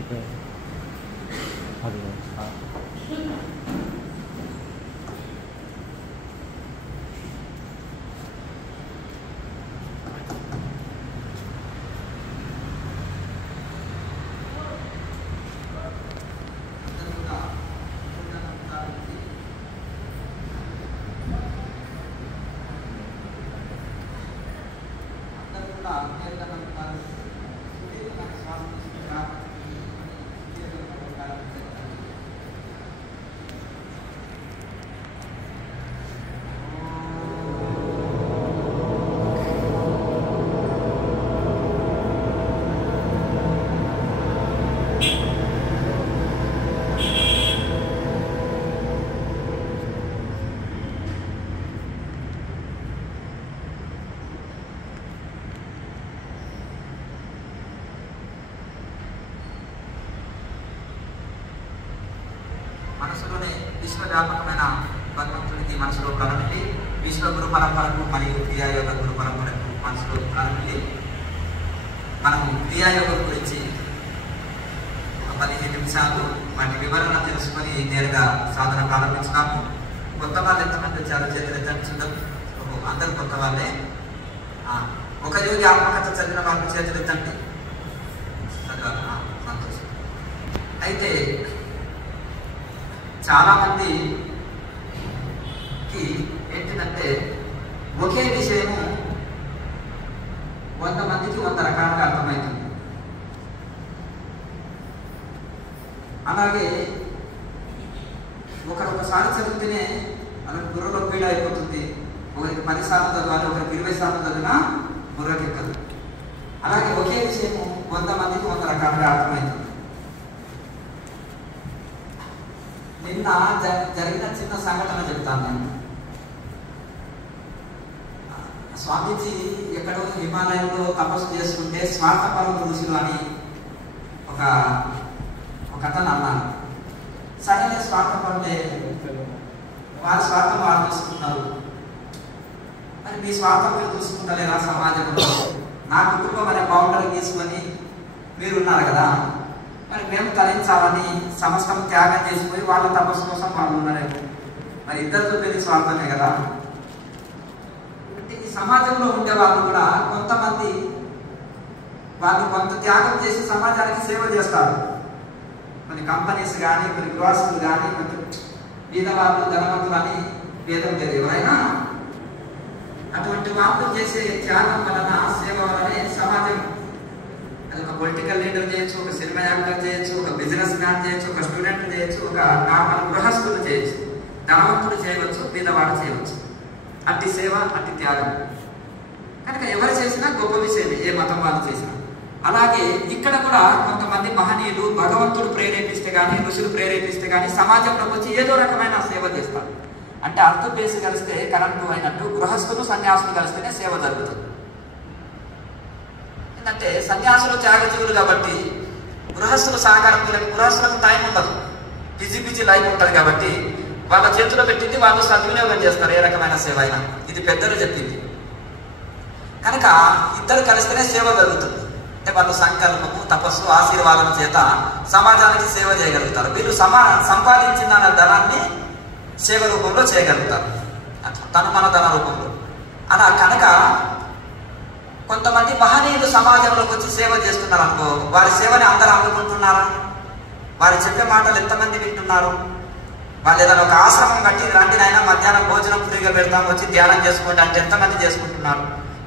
అయిపోయింది అది మనసులోనే విశ్వవ్యాపకమైన భగవంతుడికి మనసులో ప్రారంభించి విశ్వగురు పరంపరకు మరియు క్రియాయోగ గురు పరంపరకు మనసులో ప్రారంభించి మనము క్రియాయోగం గురించి ఒక 15 నిమిషాలు వాటి వివరణ తెలుసుకొని నేరుగా సాధన ప్రారంభించినాము. కొత్త వాళ్ళు ఎంతమంది వచ్చారు చేతులెత్తండి చూద్దాం. అందరు కొత్త వాళ్ళే. ఒక యోగి ఆత్మకథ చదివిన వాళ్ళు చేతులెత్తండి. సంతోషం. అయితే చాలా మందికి ఏంటిదంటే ఒకే విషయము 100 మందికి 100 రకాలుగా అర్థమవుతుంది. అలాగే ఒకసారి చదివితేనే మనకు బుర్రలో పీడ అయిపోతుంది. ఒకరికి 10 సార్లు చదవాలి, ఒకరికి 20 సార్లు చదివినా బుర్రకెక్కదు. అలాగే ఒకే విషయము 100 మందికి 100 రకాలుగా అర్థమవుతుంది. నిన్న జరిగిన చిన్న సంఘటన చెప్తాను నేను. స్వామీజీ ఎక్కడో హిమాలయంలో తపస్సు చేసుకుంటే స్వార్థపర ఋషులు అని ఒక అతను అన్నాను. సరైన స్వార్థపరులే, వారి స్వార్థం వారు చూసుకుంటారు. మరి మీ స్వార్థం మీరు చూసుకుంటలేరా సమాజంలో? నా కుటుంబం అనే బౌండరీ తీసుకొని మీరున్నారు కదా, మరి మేము తరించాలని సమస్తం త్యాగం చేసిపోయి వాళ్ళ తపస్సు కోసం వాళ్ళు ఉన్నారేమో. మరి ఇద్దరు చూపేది స్వార్థమే కదా. అంటే ఈ సమాజంలో ఉండే వాళ్ళు కూడా కొంతమంది వాళ్ళు కొంత త్యాగం చేసి సమాజానికి సేవ చేస్తారు. కొన్ని కంపెనీస్ కానీ, కొన్ని గృహస్థులు కానీ, కొంత బీదవాళ్ళు ధనవంతులు అని భేదం లేదు. ఎవరైనా అటువంటి వాళ్ళు చేసే త్యాగం వలన, సేవ వలనే సమాజం, అది ఒక పొలిటికల్ లీడర్ చేయొచ్చు, ఒక సినిమా యాక్టర్ చేయొచ్చు, ఒక బిజినెస్ మ్యాన్ చేయొచ్చు, ఒక స్టూడెంట్ చేయొచ్చు, ఒక నార్మల్ గృహస్థులు చేయొచ్చు, ధనవంతుడు చేయవచ్చు, బీదవాడు చేయవచ్చు. అట్టి సేవ, అట్టి త్యాగం కనుక ఎవరు చేసినా గొప్ప విషయమే, ఏ మతం వాళ్ళు చేసినా. అలాగే ఇక్కడ కూడా కొంతమంది మహనీయులు భగవంతుడు ప్రేరేపిస్తే కానీ, ఋషులు ప్రేరేపిస్తే కానీ సమాజంలోకి వచ్చి ఏదో రకమైన సేవ చేస్తారు. అంటే అర్థం బేసి కలిస్తే కరెంటు అయినట్టు గృహస్థులు సన్యాసులు కలిస్తేనే సేవ జరుగుతుంది. ఎందుకంటే సన్యాసులు త్యాగజీవులు కాబట్టి గృహస్థులు సహకారం, గృహస్థులకు టైం ఉండదు, బిజీ లైఫ్ ఉంటుంది కాబట్టి వాళ్ళ చేతిలో పెట్టింది వాళ్ళు సద్వినియోగం చేస్తారు, ఏ రకమైన సేవ అయినా. ఇది పెద్దలు చెప్పింది. కనుక ఇద్దరు కలిస్తేనే సేవ జరుగుతుంది. అంటే వాళ్ళు సంకల్పము, తపస్సు, ఆశీర్వాదం చేత సమాజానికి సేవ చేయగలుగుతారు. వీళ్ళు సంపాదించిన ధనాన్ని సేవ రూపంలో చేయగలుగుతారు, తను మన ధన రూపంలో. అలా కనుక కొంతమంది మహనీయులు సమాజంలోకి వచ్చి సేవ చేస్తున్నారు అనుకో, వారి సేవని అందరూ అందుకుంటున్నారా? వారు చెప్పే మాటలు ఎంతమంది వింటున్నారు? వాళ్ళు ఏదైనా ఒక ఆశ్రమం కట్టి రండి నాయన మధ్యాహ్నం భోజనం ఫ్రీగా పెడతాం, వచ్చి ధ్యానం చేసుకోండి అంటే ఎంతమంది చేసుకుంటున్నారు?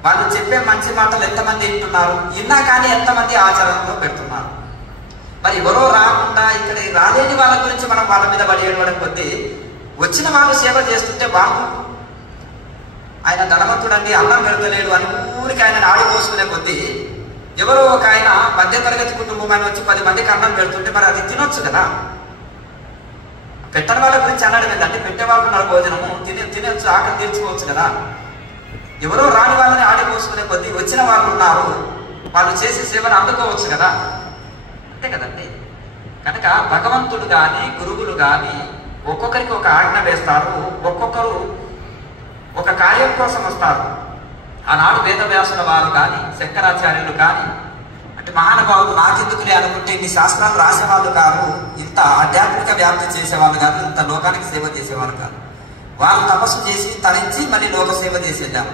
వాళ్ళు చెప్పే మంచి మాటలు ఎంతమంది వింటున్నారు? విన్నా కానీ ఎంతమంది ఆచరణలో పెడుతున్నారు? మరి ఎవరో రాకుండా ఇక్కడ రాలేని వాళ్ళ గురించి మనం వాళ్ళ మీద బడి ఏడవడం కొద్దీ, వచ్చిన వాళ్ళు సేవ చేస్తుంటే వాళ్ళు ఆయన ధనవంతుడండి అన్నం పెడతలేడు అని ఊరికి ఆయన ఆడిపోసుకునే కొద్దీ, ఎవరో ఒక ఆయన మధ్య తరగతి కుటుంబం అని వచ్చి 10 మందికి అన్నం పెడుతుంటే మరి అది తినొచ్చు కదా. పెట్టని వాళ్ళ గురించి అనడం ఏంటంటే, పెట్టేవాళ్ళు ఉన్నారు, భోజనము తినొచ్చు, ఆకలి తీర్చుకోవచ్చు కదా. ఎవరో రాని వాళ్ళని ఆడిపోసుకునే కొద్దీ వచ్చిన వాళ్ళు ఉన్నారు, వాళ్ళు చేసే సేవను అందుకోవచ్చు కదా. అంతే కదండి. కనుక భగవంతుడు కానీ, గురువులు కానీ ఒక్కొక్కరికి ఒక ఆజ్ఞ వేస్తారు, ఒక్కొక్కరు ఒక కార్యం కోసం వస్తారు. ఆనాడు వేదవ్యాసుల వారు కానీ, శంకరాచార్యులు కానీ, అంటే మహానుభావులు నాకెందుకులే అనుకుంటే ఇన్ని శాస్త్రాలు రాసేవాళ్ళు కాదు, ఇంత ఆధ్యాత్మిక వ్యాప్తి చేసేవాళ్ళు కాదు, ఇంత లోకానికి సేవ చేసేవాళ్ళు కాదు. వాళ్ళు తపస్సు చేసి తరించి మళ్ళీ లోక సేవ చేసేద్దాం.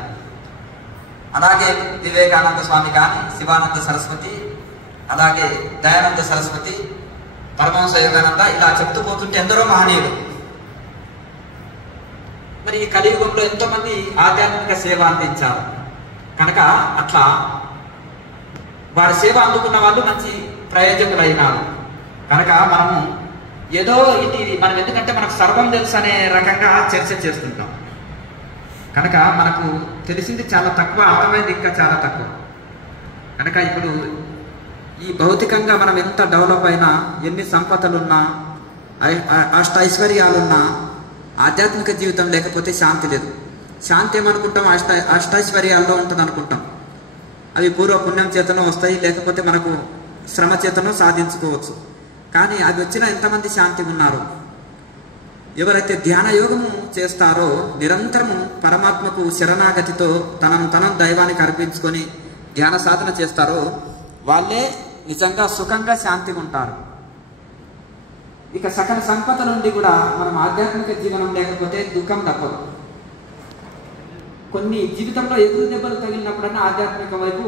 అలాగే వివేకానంద స్వామి కానీ, శివానంద సరస్వతి, అలాగే దయానంద సరస్వతి, పరమహంస యోగానంద, ఇలా చెప్తూ పోతుంటే ఎందరో మహనీయులు. మరి ఈ కలియుగంలో ఎంతో మంది ఆధ్యాత్మిక సేవ అందించారు కనుక అట్లా వారి సేవ అందుకున్న వాళ్ళు మంచి ప్రయోజకులైనారు కనుక మనము ఏదో ఇది మనం ఎందుకంటే మనకు సర్వం తెలుసు అనే రకంగా చర్చ చేస్తుంటాం కనుక మనకు తెలిసింది చాలా తక్కువ, అర్థమైంది ఇంకా చాలా తక్కువ. కనుక ఇప్పుడు ఈ భౌతికంగా మనం ఎంత డెవలప్ అయినా, ఎన్ని సంపదలున్నా, అష్టైశ్వర్యాలున్నా, ఆధ్యాత్మిక జీవితం లేకపోతే శాంతి లేదు. శాంతి ఏమనుకుంటాం? అష్టైశ్వర్యాల్లో ఉంటుంది అనుకుంటాం. అవి పూర్వ పుణ్యం చేతనో వస్తాయి, లేకపోతే మనకు శ్రమ చేతనో సాధించుకోవచ్చు. కానీ అవి వచ్చిన ఎంతమంది శాంతి ఉన్నారు? ఎవరైతే ధ్యాన యోగము చేస్తారో, నిరంతరము పరమాత్మకు శరణాగతితో తనం దైవానికి అర్పించుకొని ధ్యాన సాధన చేస్తారో వాళ్ళే నిజంగా సుఖంగా శాంతిగా ఉంటారు. ఇక సకల సంపద నుండి కూడా మనం ఆధ్యాత్మిక జీవనం లేకపోతే దుఃఖం తప్పదు. కొన్ని జీవితంలో ఎదురు దెబ్బలు తగిలినప్పుడన్నా ఆధ్యాత్మిక వైపు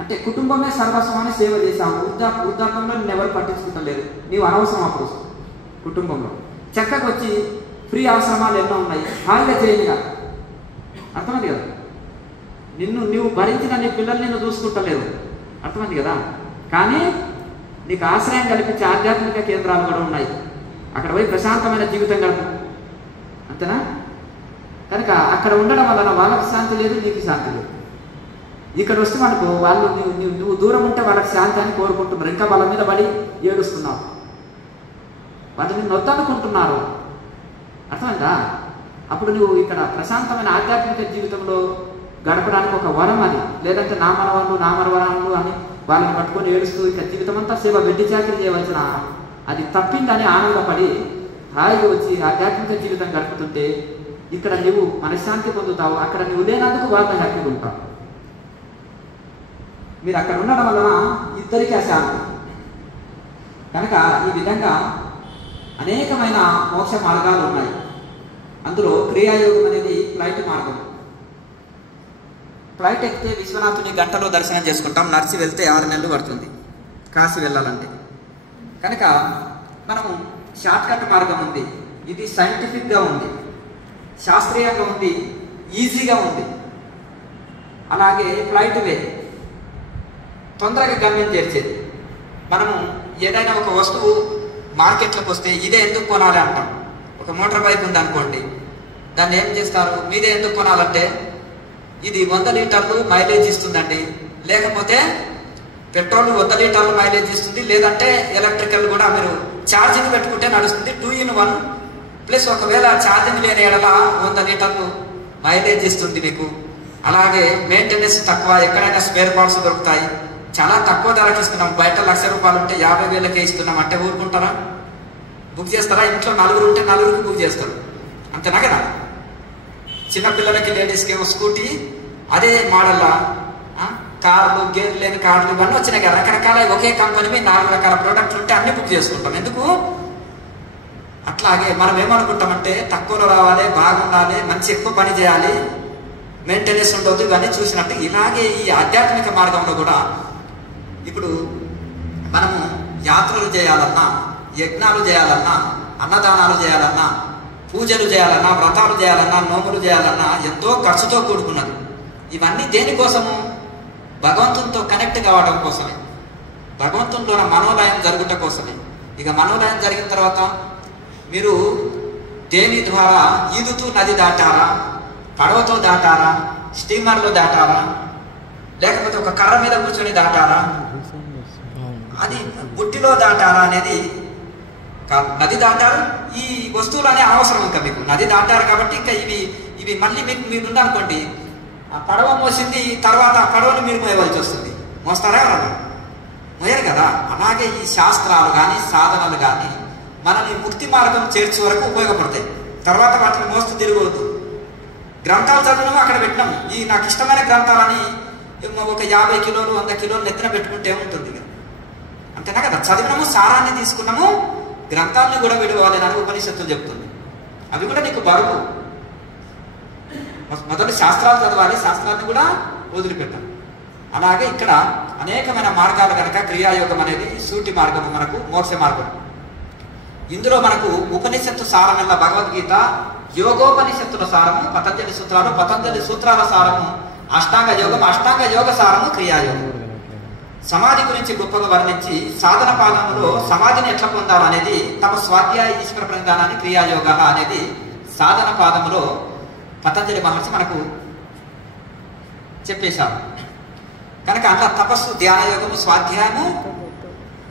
అంటే కుటుంబమే సర్వస్వాన్ని సేవ చేశాము. వృద్ధాపంలో నేను ఎవరు పట్టించుకుంటలేదు, నీవు అనవసరం. అప్పుడు కుటుంబంలో చక్కగా వచ్చి ఫ్రీ ఆశ్రమాలు ఎన్నో ఉన్నాయి, హాయిగా చేయనిగా. అర్థమైంది కదా? నువ్వు భరించిన నీ పిల్లల్ని నువ్వు చూసుకుంటలేదు, అర్థమైంది కదా? కానీ నీకు ఆశ్రయం కల్పించే ఆధ్యాత్మిక కేంద్రాలు కూడా ఉన్నాయి. అక్కడ పోయి ప్రశాంతమైన జీవితం గడుపు, అంతేనా? కనుక అక్కడ ఉండడం వలన వాళ్ళకి శాంతి లేదు, నీకు శాంతి లేదు. ఇక్కడ వస్తే మనకు వాళ్ళు నువ్వు దూరం ఉంటే వాళ్ళకి శాంతి అని కోరుకుంటున్నారు, ఇంకా వాళ్ళ మీద పడి ఏడుస్తున్నావు, వాళ్ళని నొద్దనుకుంటున్నారు. అర్థమైందా? అప్పుడు నువ్వు ఇక్కడ ప్రశాంతమైన ఆధ్యాత్మిక జీవితంలో గడపడానికి ఒక వరం అది. లేదంటే నా మనవరాలు అని వాళ్ళని పట్టుకొని ఏడుస్తూ ఇక జీవితం అంతా సేవ వెడ్డి చాకరీ చేయవలసిన అది తప్పిందని ఆనందపడి హాయిగా వచ్చి ఆధ్యాత్మిక జీవితం గడుపుతుంటే ఇక్కడ నువ్వు మనశ్శాంతి పొందుతావు, అక్కడ నువ్వు లేనందుకు వాళ్ళు హ్యాపీగా ఉంటావు. మీరు అక్కడ ఉండడం వలన ఇద్దరికీ అశాంతి. కనుక ఈ విధంగా అనేకమైన మోక్ష మార్గాలు ఉన్నాయి. అందులో క్రియాయోగం అనేది ఫ్లైట్ మార్గం. ఫ్లైట్ ఎక్కితే విశ్వనాథుని గంటలో దర్శనం చేసుకుంటాం, నడిచి వెళ్తే 6 నెలలు పడుతుంది కాశీ వెళ్ళాలంటే. కనుక మనము షార్ట్కట్ మార్గం ఉంది, ఇది సైంటిఫిక్గా ఉంది, శాస్త్రీయంగా ఉంది, ఈజీగా ఉంది. అలాగే ఫ్లైట్ వే తొందరగా గమ్యం చేర్చేది. మనము ఏదైనా ఒక వస్తువు మార్కెట్లోకి వస్తే ఇదే ఎందుకు కొనాలి అంటాం. ఒక మోటార్ బైక్ ఉంది అనుకోండి, దాన్ని ఏం చేస్తారు? మీదే ఎందుకు కొనాలంటే ఇది 100 లీటర్లు మైలేజ్ ఇస్తుందండి, లేకపోతే పెట్రోల్ 100 లీటర్లు మైలేజ్ ఇస్తుంది, లేదంటే ఎలక్ట్రికల్ కూడా మీరు ఛార్జింగ్ పెట్టుకుంటే నడుస్తుంది. 2 in 1 ప్లస్ ఒకవేళ ఛార్జింగ్ లేని ఎడల 100 లీటర్లు మైలేజ్ ఇస్తుంది మీకు. అలాగే మెయింటెనెన్స్ తక్కువ, ఎక్కడైనా స్పేర్ పార్ట్స్ దొరుకుతాయి, చాలా తక్కువ ధరకి ఇస్తున్నాం. బయట 1,00,000 రూపాయలు ఉంటే 50,000కే ఇస్తున్నాం అంటే ఊరుకుంటారా? బుక్ చేస్తారా? ఇంట్లో 4 ఉంటే 4కి బుక్ చేస్తారు, అంతేనా కదా? చిన్నపిల్లలకి లేడీస్కి ఏమో స్కూటీ అదే మోడల్లా, కార్లు, గేర్లు లేని కార్లు ఇవన్నీ వచ్చినాయి కదా. రకరకాల ఒకే కంపెనీ మీద 4 రకాల ప్రోడక్ట్లు ఉంటే అన్ని బుక్ చేసుకుంటాం. ఎందుకు? అట్లాగే మనం ఏమనుకుంటామంటే తక్కువలో రావాలి, బాగుండాలి, మంచి ఎక్కువ పని చేయాలి, మెయింటెనెన్స్ ఉండవద్దు, ఇవన్నీ చూసినట్టు. ఇలాగే ఈ ఆధ్యాత్మిక మార్గంలో కూడా ఇప్పుడు మనము యాత్రలు చేయాలన్నా, యజ్ఞాలు చేయాలన్నా, అన్నదానాలు చేయాలన్నా, పూజలు చేయాలన్నా, వ్రతాలు చేయాలన్నా, నోములు చేయాలన్నా ఎంతో ఖర్చుతో కూడుకున్నది. ఇవన్నీ దేనికోసము? భగవంతునితో కనెక్ట్ కావడం కోసమే, భగవంతునిలో మనోలయం జరుగుట కోసమే. ఇక మనోలయం జరిగిన తర్వాత మీరు దేని ద్వారా ఈదుతూ నది దాటారా, పడవతో దాటారా, స్టీమర్లో దాటారా, లేకపోతే ఒక కర్ర మీద కూర్చొని దాటారా, అది బుట్టిలో దాటారా అనేది కాదు. నది దాటారు, ఈ వస్తువులు అనే అవసరం ఇంకా మీకు. నది దాటారు కాబట్టి ఇంకా ఇవి మళ్ళీ మీకు మీరు ఉందనుకోండి, ఆ పడవ మోసింది తర్వాత ఆ పడవను మీరు మోయవలసి వస్తుంది. మోస్తారా ఎవరన్నా? మోయరు కదా. అలాగే ఈ శాస్త్రాలు కానీ సాధనలు కానీ మనల్ని ముక్తి మార్గం చేర్చే వరకు ఉపయోగపడతాయి. తర్వాత వాటిని మోస్తూ తిరగవద్దు. గ్రంథాలు చదవడం అక్కడ పెట్టినాము, ఈ నాకు ఇష్టమైన గ్రంథాలని ఒక 50 కిలోలు 100 కిలోలు నెత్తిన పెట్టుకుంటే ఉంటుంది అంతేనా కదా. చదివినాము, సారాన్ని తీసుకున్నాము, గ్రంథాలను కూడా విడవాలి అని ఉపనిషత్తులు చెప్తుంది. అవి కూడా నీకు బరువు. మొదటి శాస్త్రాలు చదవాలి, శాస్త్రాన్ని కూడా వదిలిపెట్టాలి. అలాగే ఇక్కడ అనేకమైన మార్గాలు కనుక క్రియాయోగం అనేది సూటి మార్గము, మనకు మోక్ష మార్గం. ఇందులో మనకు ఉపనిషత్తు సారమెల్ల భగవద్గీత, యోగోపనిషత్తుల సారము పతంజలి సూత్రాలు, పతంజలి సూత్రాల సారము అష్టాంగ యోగం, అష్టాంగ యోగ సారము క్రియాయోగం. సమాధి గురించి గొప్పగా వర్ణించి సాధన పాదంలో సమాధిని ఎట్లా పొందాలనేది తమ స్వాధ్యాయ ఈశ్వర ప్రణిధానాన్ని క్రియాయోగ అనేది సాధన పాదములో పతంజలి మహర్షి మనకు చెప్పేశారు. కనుక అట్లా తపస్సు, ధ్యానయోగము, స్వాధ్యాయము,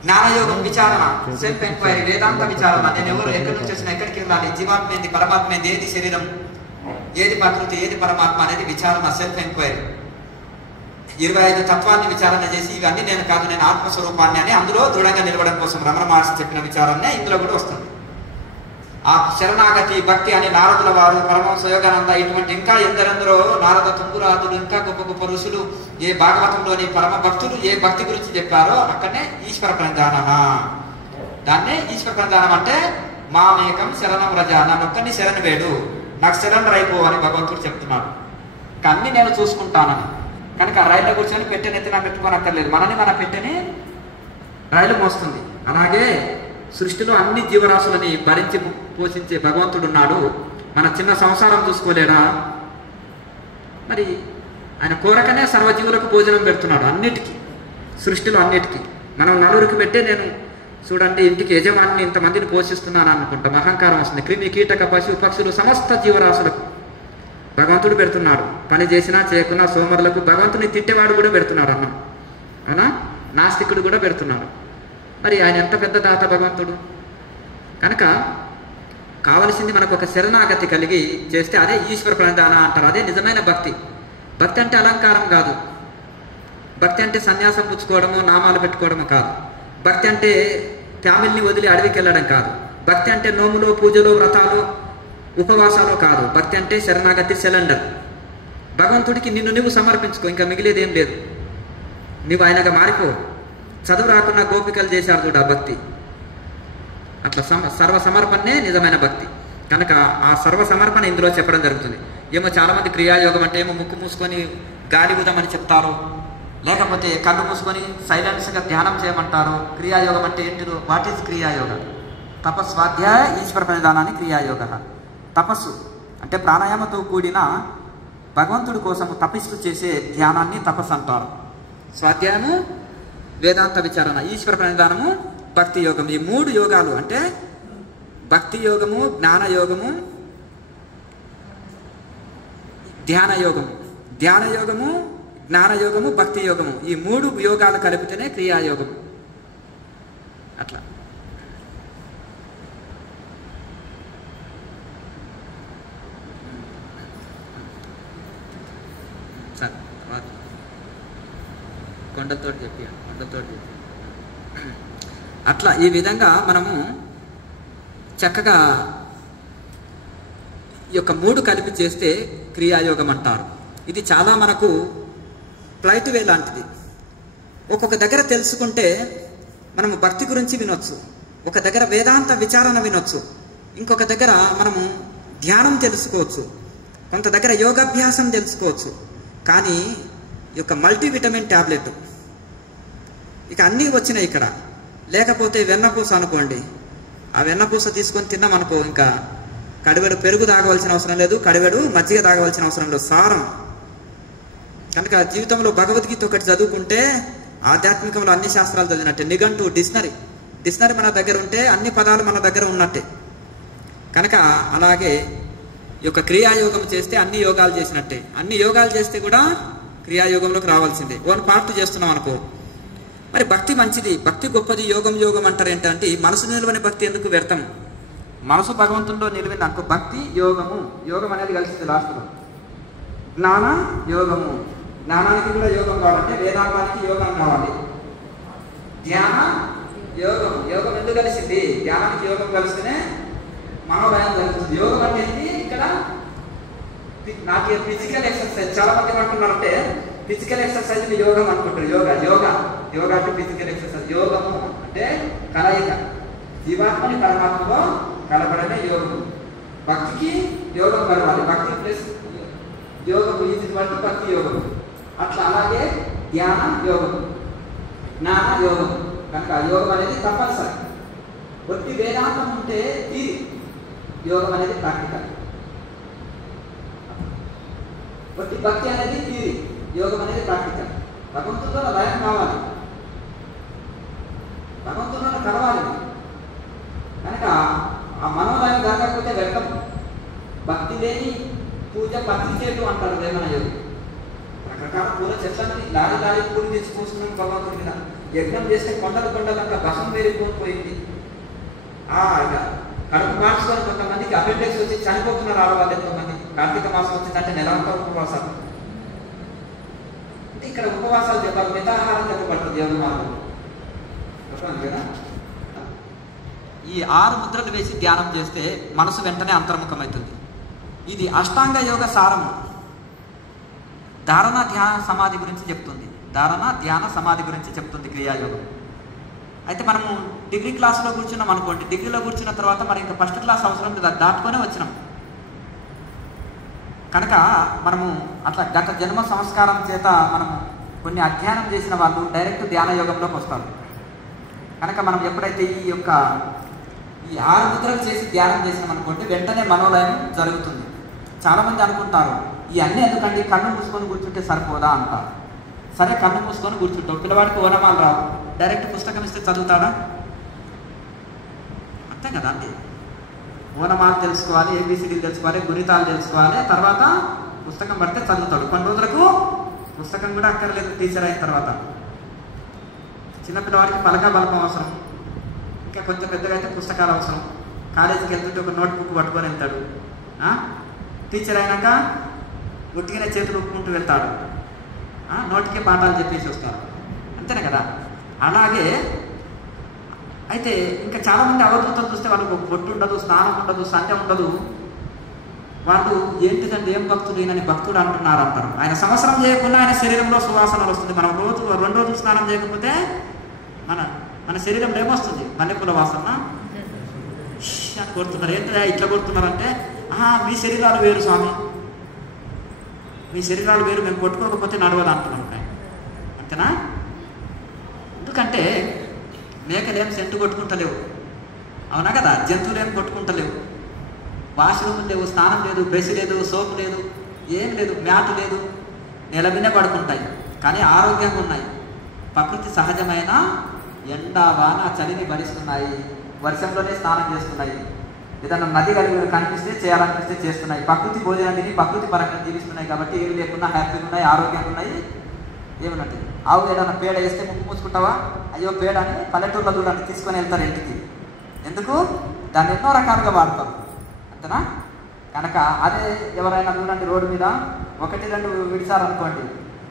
జ్ఞానయోగం, విచారణ, సెల్ఫ్ ఎంక్వైరీ, వేదాంత విచారణ. నేను ఎవరు ఎక్కడి నుంచి వచ్చినా, ఎక్కడికి వెళ్ళాలి, జీవాత్మ ఏంది, పరమాత్మ ఏంది, ఏది శరీరం, ఏది ప్రకృతి, ఏది పరమాత్మ అనేది విచారణ, సెల్ఫ్ ఎంక్వైరీ. 25 తత్వాన్ని విచారణ చేసి ఇవన్నీ నేను కాదు, నేను ఆత్మస్వరూపాన్ని అని అందులో దృఢంగా నిలవడం కోసం రమణ మహర్షి చెప్పిన విచారణే ఇందులో కూడా వస్తుంది. ఆ శరణాగతి, భక్తి అని నారదుల వారు, పరమహంస యోగానంద, ఇటువంటి ఇంకా ఎందరెందరో నారద తుంగురాదులు, ఇంకా గొప్ప గొప్ప ఋషులు ఏ భాగవతంలోని పరమ భక్తులు ఏ భక్తి గురించి చెప్పారో అక్కడనే ఈశ్వర ప్రణిధానం. దాన్నే ఈశ్వర ప్రణిధానం అంటే మామేకం శరణం రజ, నన్ను ఒక్కడిని శరణు వేడు, నాకు శరణ్ అయిపో అని భగవంతుడు చెప్తున్నాడు. అన్ని నేను చూసుకుంటానని. కనుక రైల్లో కూర్చొని పెట్టెనెత్తినా పెట్టుకోనక్కర్లేదు, మనని మన పెట్టెని రైలు మోస్తుంది. అలాగే సృష్టిలో అన్ని జీవరాశులని భరించి పోషించే భగవంతుడు ఉన్నాడు. మన చిన్న సంసారం చూసుకోలేడా? మరి ఆయన కోరకనే సర్వజీవులకు భోజనం పెడుతున్నాడు, అన్నిటికీ, సృష్టిలో అన్నిటికీ. మనం నలుగురికి పెట్టే నేను చూడండి ఇంటికి యజమాని ఇంతమందిని పోషిస్తున్నాను అనుకుంటాం, అహంకారం వస్తుంది. క్రిమి, కీటక, పశు, పక్షులు, సమస్త జీవరాశులకు భగవంతుడు పెడుతున్నాడు. పని చేసినా చేయకున్నా సోమరులకు భగవంతుని తిట్టేవాడు కూడా పెడుతున్నాడు అన్నం, అవునా? నాస్తికుడు కూడా పెడుతున్నాడు. మరి ఆయన ఎంత పెద్ద దాత భగవంతుడు. కనుక కావలసింది మనకు ఒక శరణాగతి కలిగి చేస్తే అదే ఈశ్వర ప్రణిధాన అంటారు. అదే నిజమైన భక్తి. భక్తి అంటే అలంకారం కాదు. భక్తి అంటే సన్యాసం పుచ్చుకోవడము, నామాలు పెట్టుకోవడము కాదు. భక్తి అంటే ఫ్యామిలీని వదిలి అడవికి వెళ్ళడం కాదు. భక్తి అంటే నోములో, పూజలో, వ్రతాలు, ఉపవాసాలు కాదు. భక్తి అంటే శరణాగతి, సిలిండర్. భగవంతుడికి నిన్ను నువ్వు సమర్పించుకో, ఇంకా మిగిలేదేం లేదు. నువ్వు ఆయనగా మారిపో. చదువు రాకున్న గోపికలు చేశారు చూడ భక్తి. అట్లా సర్వ సమర్పణనే నిజమైన భక్తి. కనుక ఆ సర్వ సమర్పణ ఇందులో చెప్పడం జరుగుతుంది. ఏమో చాలామంది క్రియాయోగం అంటే ఏమో ముక్కు మూసుకొని గాలి ఊదమని చెప్తారు, లేకపోతే కళ్ళు మూసుకొని సైలెన్స్గా ధ్యానం చేయమంటారు. క్రియాయోగం అంటే ఏంటిదో? What is Kriyayoga? తపస్వాధ్యాయ ఈశ్వర ప్రణిధానాన్ని క్రియాయోగ. తపస్సు అంటే ప్రాణాయామతో కూడిన భగవంతుడి కోసం తపస్సు చేసే ధ్యానాన్ని తపస్సు అంటారు. స్వాధ్యాయము, వేదాంత విచారణ, ఈశ్వర ప్రణిధానము, భక్తి యోగం. ఈ 3 యోగాలు అంటే భక్తి యోగము, జ్ఞాన యోగము, ధ్యాన యోగము. ధ్యాన యోగము, జ్ఞాన యోగము, భక్తి యోగము, ఈ 3 యోగాలు కలిపితేనే క్రియాయోగం. అట్లా సార్ కొండలతో చెప్పి అట్లా ఈ విధంగా మనము చక్కగా ఈ యొక్క 3 కలిపి చేస్తే క్రియాయోగం అంటారు. ఇది చాలా మనకు ఫ్లైట్ వే లాంటిది. ఒక్కొక్క దగ్గర తెలుసుకుంటే మనము భక్తి గురించి వినొచ్చు, ఒక దగ్గర వేదాంత విచారణ వినొచ్చు, ఇంకొక దగ్గర మనము ధ్యానం తెలుసుకోవచ్చు, కొంత దగ్గర యోగాభ్యాసం తెలుసుకోవచ్చు. కానీ ఈ యొక్క మల్టీవిటమిన్ ట్యాబ్లెట్ ఇక అన్నీ వచ్చినాయి ఇక్కడ. లేకపోతే వెన్నపూస అనుకోండి, ఆ వెన్నపూస తీసుకొని తిన్నామనుకో ఇంకా కడివెడు పెరుగు తాగవలసిన అవసరం లేదు, కడివెడు మజ్జిగ తాగవలసిన అవసరం లేదు, సారం. కనుక జీవితంలో భగవద్గీత ఒకటి చదువుకుంటే ఆధ్యాత్మికంలో అన్ని శాస్త్రాలు చదివినట్టే. నిఘంటు, డిక్షనరీ మన దగ్గర ఉంటే అన్ని పదాలు మన దగ్గర ఉన్నట్టే. కనుక అలాగే ఈ యొక్క క్రియాయోగం చేస్తే అన్ని యోగాలు చేసినట్టే. అన్ని యోగాలు చేస్తే కూడా క్రియాయోగంలోకి రావాల్సిందే. 1 పార్ట్ చేస్తున్నాం అనుకో. మరి భక్తి మంచిది, భక్తి గొప్పది. యోగం అంటారు ఏంటంటే మనసు నిలవని భక్తి ఎందుకు వ్యర్థం? మనసు భగవంతుల్లో నిలవింది అనుకో, భక్తి యోగము, యోగం అనేది కలిసింది లాస్ట్లో. జ్ఞాన యోగము, జ్ఞానానికి కూడా యోగం కావాలంటే వేదాంతానికి యోగం కావాలి. ధ్యాన యోగం, యోగం ఎందుకు కలిసింది? ధ్యానానికి యోగం కలిస్తేనే మనోభయం జరుగుతుంది. యోగం అంటే ఇక్కడ నాకు ఫిజికల్ ఎక్సర్సైజ్. చాలా మంది ఏమంటున్నారంటే ఫిజికల్ ఎక్సర్సైజ్ యోగం అనుకుంటారు. యోగా అంటే ఫిజికల్ ఎక్సర్సైజ్. యోగము అంటే కలయిక, జీవాత్మని పరమాత్మలో కలపడమే యోగం. భక్తికి యోగం కలవాలి. భక్తి ప్లస్ యోగం ఇది బట్టి భక్తి యోగం. అట్లా అలాగే ధ్యాన యోగం, జ్ఞాన యోగం. కనుక యోగం అనేది తప్పనిసరి. ఒట్టి వేదాంతం ఉంటే తీరి, యోగం అనేది ప్రాక్టికల్. ఒట్టి భక్తి అనేది తీరి, యోగం అనేది ప్రాక్టికల్. భగవంతుడిలో లయం కావాలి, భగవంతుడిలో కలవాలి. కనుక ఆ మనోలయం జరగకపోతే వ్యర్థం. భక్తి లేని పూజ పత్తి చేటు అంటారు వేమన యోగి. రకరకాల పూల చెట్లని లారీ పూలు తెచ్చిపోస్తున్నాం భగవంతుడి మీద. యజ్ఞం చేస్తే కొండలు అంతా భసం వేరిపోయింది. కడుపు మార్చుకొని కొంతమందికి అపెండిక్స్ వచ్చి చనిపోతున్నారు ఆడవాళ్ళు. ఎంతోమంది కార్తీక మాసం వచ్చిందంటే నెలంతా ఉపవాసాలు. అంటే ఇక్కడ ఉపవాసాలు చెప్పాలి, మితాహారం చెప్పబడుతుంది యోగ మార్గం కదా. ఈ 6 ముద్రలు వేసి ధ్యానం చేస్తే మనసు వెంటనే అంతర్ముఖమవుతుంది. ఇది అష్టాంగ యోగ సారము. ధారణ ధ్యాన సమాధి గురించి చెప్తుంది. ధారణ ధ్యాన సమాధి గురించి చెప్తుంది క్రియాయోగం. అయితే మనము డిగ్రీ క్లాసులో కూర్చున్నాం అనుకోండి. డిగ్రీలో కూర్చున్న తర్వాత మరి ఇంకా ఫస్ట్ క్లాస్ అవసరం లేదు, దాటుకొనే వచ్చినాం. కనుక మనము అట్లా గత జన్మ సంస్కారం చేత మనము కొన్ని అధ్యయనం చేసిన వాళ్ళు డైరెక్ట్ ధ్యాన యోగంలోకి వస్తారు. కనుక మనం ఎప్పుడైతే ఈ 6 ముద్రలు చేసి ధ్యానం చేసినాం అనుకోండి, వెంటనే మనోలయం జరుగుతుంది. చాలామంది అనుకుంటారు, ఈ అన్నీ ఎందుకండి, కన్ను మూసుకొని కూర్చుంటే సరిపోదా అంటారు. సరే, కన్ను మూసుకొని కూర్చుంటావు. పిల్లవాడికి ఓనమాలు రావు, డైరెక్ట్ పుస్తకం ఇస్తే చదువుతాడా? అంతే కదా అండి. ఓనమాలు తెలుసుకోవాలి, ఏబిసిడీలు తెలుసుకోవాలి, గుణితాలు తెలుసుకోవాలి, తర్వాత పుస్తకం పడితే చదువుతాడు. కొన్ని రోజులకు పుస్తకం కూడా అక్కర్లేదు టీచర్ అయిన తర్వాత. చిన్నపిల్లవాడికి పలక బలపం అవసరం, ఇంకా కొంచెం పెద్దగా అయితే పుస్తకాలు అవసరం. కాలేజీకి వెళ్తుంటే ఒక నోట్ బుక్ పట్టుకొని వెళ్తాడు. టీచర్ అయినాక ఉట్టిగానే చేతులు ఒప్పుకుంటూ వెళ్తాడు. నోటికి పాఠాలు చెప్పేసి వస్తారు. అంతేనే కదా. అలాగే అయితే ఇంకా చాలామంది అవధూతలు చూస్తే వాళ్ళకు బొట్టు ఉండదు, స్నానం ఉండదు, సంధ్య ఉండదు. వాళ్ళు ఏంటిదంటే ఏం భక్తుడు ఈయనని భక్తుడు అంటున్నారు అంటారు. ఆయన సంవత్సరం చేయకుండా ఆయన శరీరంలో సువాసనలు వస్తుంది. మనం 2 రోజులు స్నానం చేయకపోతే మన శరీరంలో ఏమొస్తుంది? మల్లెపూల వాసన అని కొడుతున్నారు. ఏంటంటే ఇట్లా కొడుతున్నారంటే, మీ శరీరాలు వేరు స్వామి, మీ శరీరాలు వేరు, మేము కొట్టుకోకపోతే నడవదు అంటున్నాం. అంతేనా? ఎందుకంటే మేకలేం సెంటు కొట్టుకుంటలేవు, అవునా కదా. జంతువులు ఏం కొట్టుకుంటలేవు, వాష్రూమ్ లేవు, స్నానం లేదు, బ్రష్ లేదు, సోప్ లేదు, ఏం లేదు, మ్యాట్ లేదు, నెల మీద పడుకుంటాయి. కానీ ఆరోగ్యంగా ఉన్నాయి. ప్రకృతి సహజమైన ఎండ వాన చలిని భరిస్తున్నాయి. వర్షంలోనే స్నానం చేస్తున్నాయి. ఏదన్నా నది కనిపిస్తే చేయాలనిపిస్తే చేస్తున్నాయి. ప్రకృతి భోజనాన్ని ప్రకృతి పరంగా జీవిస్తున్నాయి. కాబట్టి ఏమి లేకుండా హ్యాపీగా ఉన్నాయి, ఆరోగ్యంగా ఉన్నాయి. ఏమన్నట్టు ఆవు ఏదైనా పేడ వేస్తే ముక్కు మూసుకుంటావా? అయ్యో పేడ అని పల్లెటూళ్ళ దూరాన్ని తీసుకొని వెళ్తారు ఇంటికి. ఎందుకు? దాన్ని ఎన్నో రకాలుగా వాడతారు. అంతేనా? కనుక అదే ఎవరైనా చూడండి రోడ్డు మీద 1-2 విడిచారనుకోండి,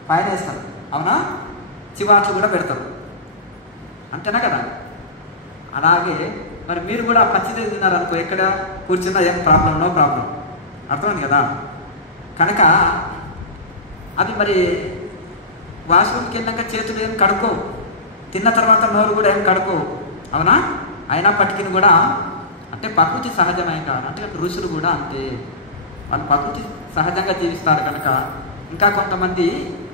ఫైన్ వేస్తారు. అవునా? చివాట్లు కూడా పెడతారు. అంతేనా కదా. అలాగే మరి మీరు కూడా పచ్చిదే తిన్నారనుకో, ఎక్కడ కూర్చున్నా ఏం ప్రాబ్లం, నో ప్రాబ్లం. అర్థమైంది కదా. కనుక అది మరి వాష్రూమ్కి వెళ్ళాక చేతులు ఏం కడుక్కో, తిన్న తర్వాత నోరు కూడా ఏం కడుక్కో, అవునా? అయినప్పటికీ కూడా అంటే ప్రకృతి సహజమైన కాదు. అంటే ఋషులు కూడా అంతే, వాళ్ళు ప్రకృతి సహజంగా జీవిస్తారు. కనుక ఇంకా కొంతమంది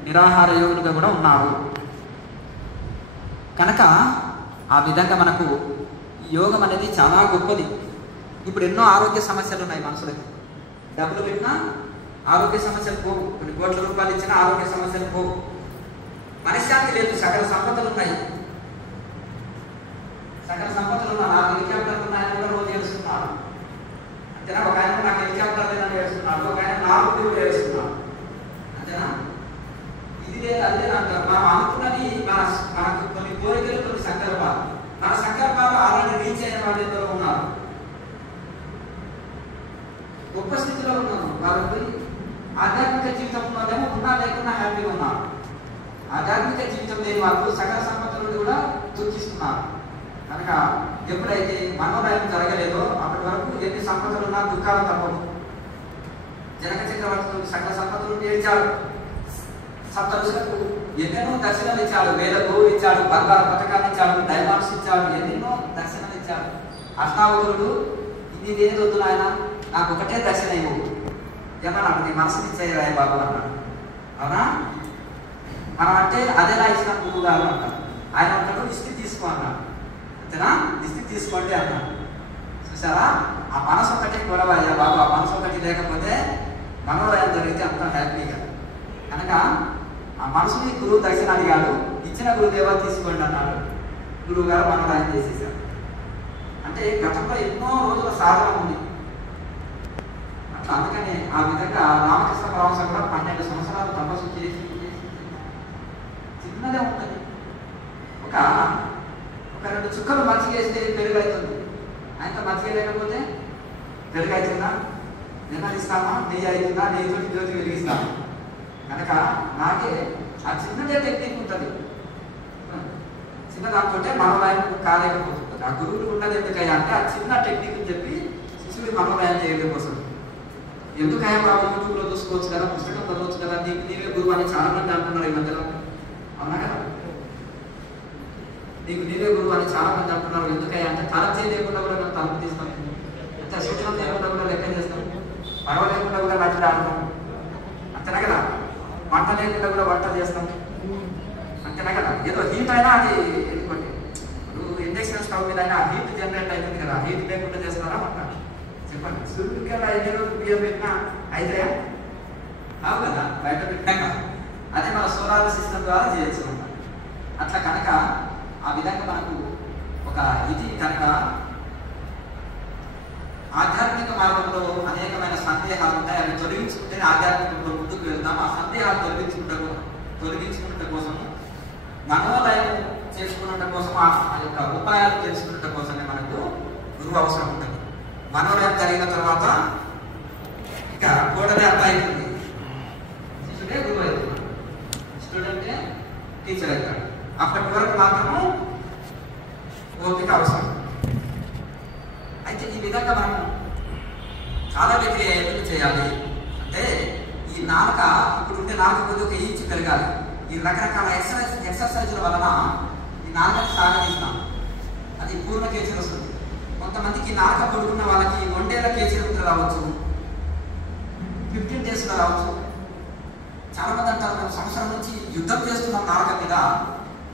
నిరాహార యోగులుగా కూడా ఉన్నారు. కనుక ఆ విధంగా మనకు యోగం అనేది చాలా గొప్పది. ఇప్పుడు ఎన్నో ఆరోగ్య సమస్యలు ఉన్నాయి మనుషులకి. డబ్బులు పెట్టినా ఆరోగ్య సమస్యలు పోవు, కొన్ని కోట్ల రూపాయలు ఇచ్చినా ఆరోగ్య సమస్యలు పోవు. మనశ్శాంతి లేదు. సకల సంపదలు ఉన్నాయి, సకల సంపదలు ఉన్నాయి. నాకు హెలికాప్టర్ ఉన్నాయని కూడా రోజు ఏడుస్తున్నాడు. అంతేనా? ఒక ఆయన నాకు హెలికాప్టర్ లేదని ఏడుస్తున్నాడు, ఒక ఆయన 4 కూడా ఏడుస్తున్నాడు. అంతేనా? ఇది లేదు అదే అంటారు. మనం అనుకున్నది మనకు కొన్ని కోరికలు, కొన్ని సంకల్పాలు. మన సంకల్పాలు అలాంటి రీచ్ అయిన వాళ్ళు ఎందరో ఉన్నారు, గొప్ప స్థితిలో ఉన్నారు. వాళ్ళకి ఆధ్యాత్మిక జీవితం ఉన్నదేమో ఉన్నా లేకున్నా హ్యాపీగా ఉన్నారు. ఆధ్యాత్మిక జీవితం లేని వాళ్ళు సకల సంపదలు కూడా దుఃఖిస్తున్నారు. కనుక ఎప్పుడైతే మనోలయం జరగలేదో అప్పటి వరకు ఎన్ని సంపదలు ఉన్నా దుఃఖాలు తప్పవు. జనక చక్రవర్తి సకల సంపదలు ఏడ్చాడు. సప్తఋషులకు ఎన్నెన్నో దర్శనాలు ఇచ్చాడు, వేల గోవులు ఇచ్చాడు, బంగారు పథకాలు ఇచ్చాడు, డైమండ్స్ ఇచ్చాడు, ఎన్నెన్నో దర్శనాలు ఇచ్చాడు. అష్టావకురుడు ఇదేది వద్దు నాయన, నాకు ఒకటే దర్శనం ఇవ్వు, ఏమన్నా నాకు నీ మనసుని ఇచ్చేయరాయ బాబు అన్నాడు. అవునా? మనం అంటే అదేలా ఇచ్చిన గురువు గారు అంటారు. ఆయన అంటాడు దిష్టి తీసుకో అన్నాడు. అంతేనా? దిష్టి తీసుకోండి అన్నాడు. చూసారా? ఆ మనసు ఒకటి గొడవ అయ్యా బాబు, ఆ మనసు ఒకటి లేకపోతే మనోరయం జరిగితే అంత హ్యాపీగా. కనుక ఆ మనసుని గురువు దర్శనం అడిగాడు, ఇచ్చిన గురుదేవ తీసుకోండి అన్నాడు. గురువు గారు మనోరయం చేసేసారు. అంటే గతంలో ఎన్నో రోజుల సాధన ఉంది అట్లా. అందుకని ఆ విధంగా రామకృష్ణ పరమహంస కూడా 12 సంవత్సరాలు తపస్సు చేసి చిన్నదే ఉంటుంది. ఒక 2 చుక్కలు మజ్జిగ వేస్తే పెరుగు అవుతుంది. ఆయనతో మజ్జిగ లేకపోతే పెరుగు అవుతుందా? నిర్ణయిస్తామా? నెయ్యి అవుతుందా? నెయ్యితో జ్యోతి వెలిగిస్తామా? కనుక నాకే ఆ చిన్నదే టెక్నిక్ ఉంటుంది. చిన్న దాంతో మనోలయం కాలేకపోతుంది. ఆ గురువులు ఉన్నది ఎందుకయ్యా అంటే ఆ చిన్న టెక్నిక్ చెప్పి శిష్యుడి మనోలయం చేయడం కోసం. ఎందుకయ్యా బాబు యూట్యూబ్లో చూసుకోవచ్చు కదా, పుస్తకం చదవచ్చు కదా, నీవే గురువు అని చాలా మంది అంటున్నారు ఈ మధ్యలో. అవునా కదా? నీకు నీవే గురువు అని చాలా మంది అంటున్నారు. ఎందుకయ్యా అంటే తలచే లేకుండా కూడా మేము తలుపు తీస్తాం, అంటే సూచన లేకుండా కూడా లెక్క చేస్తాం, పడవ లేకుండా కూడా నచ్చి ఆడతాం, అంతేనా కదా? వంట లేకుండా కూడా వంట చేస్తాం, అంతేనా కదా? ఏదో హీట్ అయినా అది ఎందుకంటే ఇండక్షన్ స్టవ్ మీద అయినా హీట్ జనరేట్ అవుతుంది కదా, హీట్ లేకుండా చేస్తారా వంట? చెప్పండి. సూర్యుడికల్లా 5 రోజులు బియ్యం పెట్టినా అయితే కావు కదా, బయట పెట్టాక. అదే మన సోలార్ సిస్టమ్ ద్వారా చేయొచ్చు అనమాట. అట్లా కనుక ఆ విధంగా మనకు ఒక ఇది కనుక ఆధ్యాత్మిక మార్గంలో అనేకమైన సందేహాలు ఉంటాయి. అవి తొలగించుకుంటే ఆధ్యాత్మికంలో ముందుకు వెళ్తాం. ఆ సందేహాలు తొలగించుకుంటే కోసము మనోలయం చేసుకున్నట కోసం ఆ యొక్క ఉపాయాలు తెలుసుకున్నట కోసమే మనకు గురువు అవసరం ఉంటుంది. మనోలయం జరిగిన తర్వాత ఇక గోడనే అర్థం అవుతుంది. శిష్యుడే గురువు అవుతున్నాడు, స్టూడెంటే టీచర్ అవుతాడు. అప్పటి వరకు మాత్రము ఓపిక అవసరం. అయితే ఈ విధంగా మనం చాలా వ్యక్తి ఎందుకు చేయాలి అంటే ఈ నాలుక ఇప్పుడు ఉండే నాలుక కొద్దిగా ఈడ్చి పెరగాలి. ఈ రకరకాల ఎక్సర్సైజుల వలన ఈ నాలుకని సాగదీస్తాం, అది పూర్ణ కేచర్ వస్తుంది. కొంతమందికి నాలుక పడుకున్న వాళ్ళకి 1 ఏళ్ల కేచర్ రావచ్చు, 15 days రావచ్చు. చాలా మంది అంటారు మేము సంవత్సరం నుంచి యుద్ధం చేస్తున్నాం నాలుక మీద,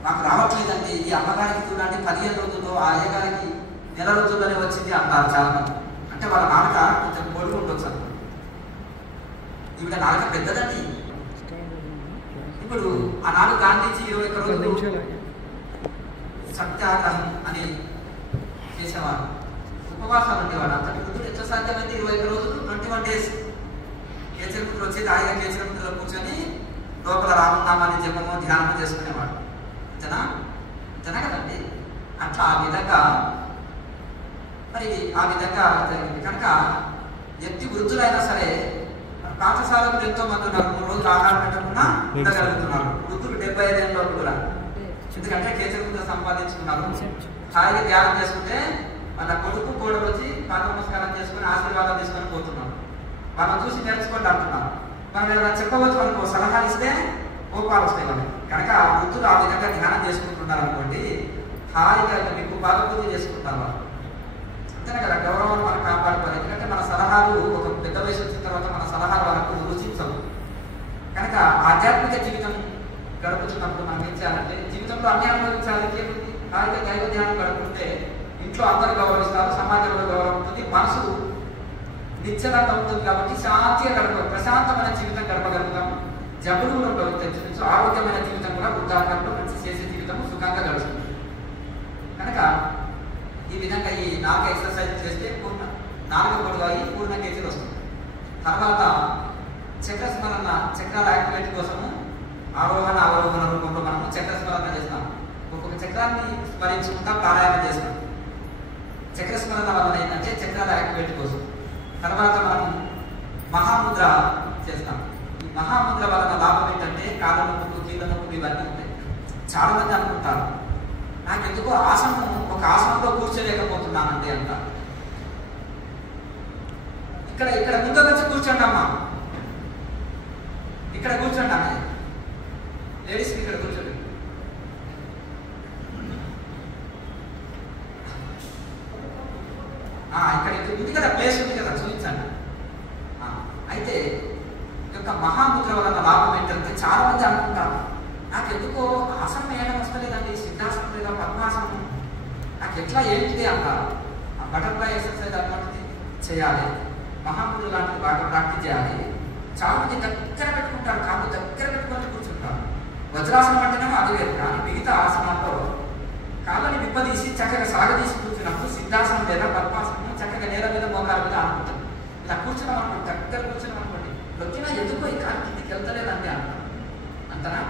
నాకు రావట్లేదండి. ఈ అమ్మగారికి చూడండి 15 రోజుల్లో, ఆ అయ్యగారికి 1 నెల రోజుల్లోనే వచ్చింది అంటారు చాలా మంది. అంటే వాళ్ళ నాలుక కొంచెం పొడుగు ఉండొచ్చు అనుకో. ఈవిడ నాలుక పెద్దదండి. ఇప్పుడు ఆ నాలుగు గాంధీజీ 21 రోజులు సత్యాగ్రహం అని చేసేవాడు, ఉపవాసాలు ఉండేవాడు. అంతటి ముందు ఎంత సాధ్యమైతే 21 రోజులు 21 days కేచరముద్ర వచ్చేది. ఆయన కేచరముద్రలో కూర్చొని లోపల రామనామాన్ని జపము ధ్యానం చేసుకునేవాడు. అంతేనా? అంతేనా కదండి? అట్లా ఆ విధంగా మరి ఆ విధంగా జరిగింది. కనుక ఎత్తి వృద్ధులైనా సరే పాఠశాలకు ఎంతో మంది ఉన్నారు, 3 రోజులు ఆహారం పెట్టకుండా ఉండగలుగుతున్నారు. వృద్ధులు 75 ఏళ్ళ కూడా. ఎందుకంటే కేచరముద్ర సంపాదించుకున్నారు. హాయిగా ధ్యానం చేసుకుంటే వాళ్ళ కొడుకు కోడలు వచ్చి పాద నమస్కారం చేసుకుని ఆశీర్వాదం తీసుకొని పోతున్నారు. వాళ్ళని చూసి నేర్చుకోండి అంటున్నారు. మనం ఏదైనా చెప్పవచ్చు అనుకో, సలహాలు ఇస్తే కోపాలు వస్తాయి వాళ్ళకి. కనుక ఆ వృద్ధులు ఆ విధంగా ధ్యానం చేసుకుంటున్నారు అనుకోండి, హాయిగా మీకు బాగా పూజ చేసుకుంటారు వాళ్ళు. అంతేనా కదా? గౌరవం మనం కాపాడుకోవాలి. ఎందుకంటే మన సలహాలు ఒక పెద్ద వయసు వచ్చిన తర్వాత మన సలహాలు వాళ్ళకు రుచించవు. కనుక ఆధ్యాత్మిక జీవితం గడుపుతున్నప్పుడు మనం ఏం చేయాలంటే జీవితంలో అన్ని అనుభవించాలి. ఏముంది? హాయిగా దైవ ధ్యానం గడుపుకుంటే ఇంట్లో అందరూ గౌరవిస్తారు, సమాజంలో గౌరవం ఉంటుంది, మనసు నిశ్చలంగా ఉంటుంది. కాబట్టి శాంతిగా ప్రశాంతమైన జీవితం గడపగలుగుతాము. జబ్బులు కూడా ఉండవచ్చు, ఆరోగ్యమైన జీవితం కూడా వృద్ధాకాలంలో మంచి చేసే జీవితం సుఖంగా గడుస్తుంది. కనుక ఈ విధంగా ఈ 4 ఎక్సర్సైజ్ చేస్తే పూర్ణ 4 పొడవాయి పూర్ణ కేజీలు వస్తుంది. తర్వాత చక్రస్మరణ, చక్రాల యాక్టివేట్ కోసము ఆరోహణ అవరోహణ రూపంలో మనము చక్రస్మరణ చేస్తాం. ఒక్కొక్క చక్రాన్ని స్మరించుకుంటా ప్రాణాయామం చేస్తాం. చక్రస్మరణ వలన ఏంటంటే చక్రాల యాక్టివేట్ కోసం. తర్వాత మనం మహాముద్ర చేస్తాం. ఈ మహాముద్ర వలన లాభం ఏంటంటే కాళ్ళ నొప్పులు, కీళ్ళ నొప్పులు ఇవన్నీ ఉంటాయి. చాలా మంది అనుకుంటారు నాకు ఎందుకో ఆసనం ఒక ఆసనంలో కూర్చోలేకపోతున్నానండి అంట. ఇక్కడ ముందు వచ్చి కూర్చోండి అమ్మా, ఇక్కడ కూర్చోండి అమ్మ. లేడీస్ ఇక్కడ కూర్చోండి. ఇక్కడ ఉంది కదా, ప్లేస్ ఉంది కదా, చూపించండి. అయితే ఈ యొక్క మహాముద్ర వలన లాభం ఏంటంటే చాలా మంది అనుకుంటారు, నాకు ఎందుకో ఆసనం వేయడం వస్తలేదండి, సిద్ధాసనం లేదా పద్మాసనం నాకు ఎట్లా ఏంటిది అంటారు. ఆ బటర్ఫ్లై ఎక్సర్సైజ్ అటువంటిది చేయాలి, మహాముద్ర లాంటిది బాగా ప్రాక్టీస్ చేయాలి. చాలా మంది దగ్గర పెట్టుకుంటారు, కాళ్ళు దగ్గర పెట్టుకొని కూర్చుంటారు. వజ్రాసనం అంటేనేమో అది వేరు, కానీ మిగతా ఆసనాల్లో కాళ్ళని విప్పదీసి చక్కగా సాగదీసి కూర్చున్నప్పుడు సిద్ధాసనం లేదా పద్మాసనం చక్కగా నేల మీద మోకాల మీద అనుకుంటాం. ఇలా కూర్చున్నాం అనుకోండి, దగ్గర కూర్చున్నాం అనుకోండి, వచ్చినా ఎందుకో ఈ కాలు కిందికి వెళ్తలేదండి అంటాం. అంతనా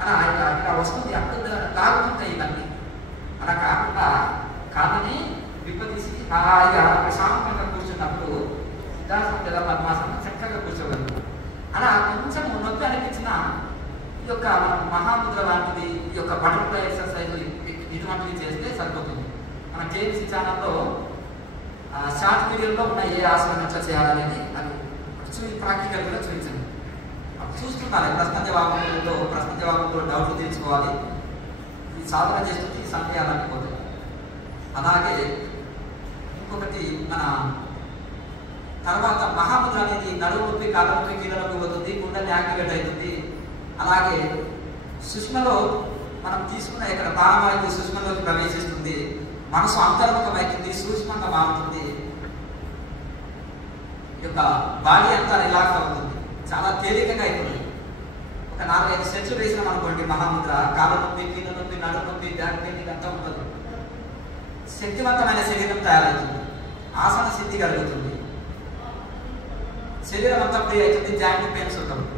అలా ఇలా వస్తుంది, అప్పుడు లాగుతుంటాయి ఇవన్నీ. అలా కాకుండా కాళ్ళని విప్పదీసి హాయిగా ప్రశాంతంగా కూర్చున్నప్పుడు సిద్ధాసనం లేదా పద్మాసనం చక్కగా కూర్చోగలుగుతాం. అలా కొంచెం నొప్పి అనిపించిన ఈ యొక్క మహాముద్ర లాంటిది, ఈ యొక్క బటర్ఫ్లై ఎక్సర్సైజ్ ఇటువంటివి చేస్తే సరిపోతుంది. మన కేఎంసీ ఛానల్లో షార్ట్ పీరియడ్లో ఉన్న ఏ ఆసనం ఎట్లా చేయాలనేది అది ప్రాక్టికల్ కూడా చూపించండి. చూస్తున్నారు ప్రశ్న జవాబులో డౌట్లు తీర్చుకోవాలి, ఈ సాధన చేస్తుంటే ఈ సందేహాలన్నీ పోతాయి. అలాగే ఇంకొకటి మన తర్వాత మహాముద్ర అనేది నడుము నొప్పి, కాళ్ళ నొప్పి, కీళ్ళ నొప్పి పోతుంది, గుండెని యాక్టివేట్ అవుతుంది. అలాగే సుష్మలో మనం తీసుకున్న ఇక్కడ ప్రాణవాయువు సుష్మలోకి ప్రవేశిస్తుంది, మనసు అంతర్ముఖమవుతుంది, సూక్ష్మంగా మారుతుంది, ఈ యొక్క బాడీ అంతా రిలాక్స్ అవుతుంది, చాలా తేలికగా అవుతుంది. ఒక 4-5 సెట్లు వేసినాం అనుకోండి మహాముద్ర, కాళ్ళ నొప్పి, కీళ్ళ నొప్పి, నడుము నొప్పి, బ్యాక్ పెయిన్ ఇదంతా ఉంటుంది. శక్తివంతమైన శరీరం తయారవుతుంది, ఆసన సిద్ధి కలుగుతుంది, శరీరం అంతా ఫ్రీ అవుతుంది, జాయింట్ పెయిన్స్ ఉంటుంది,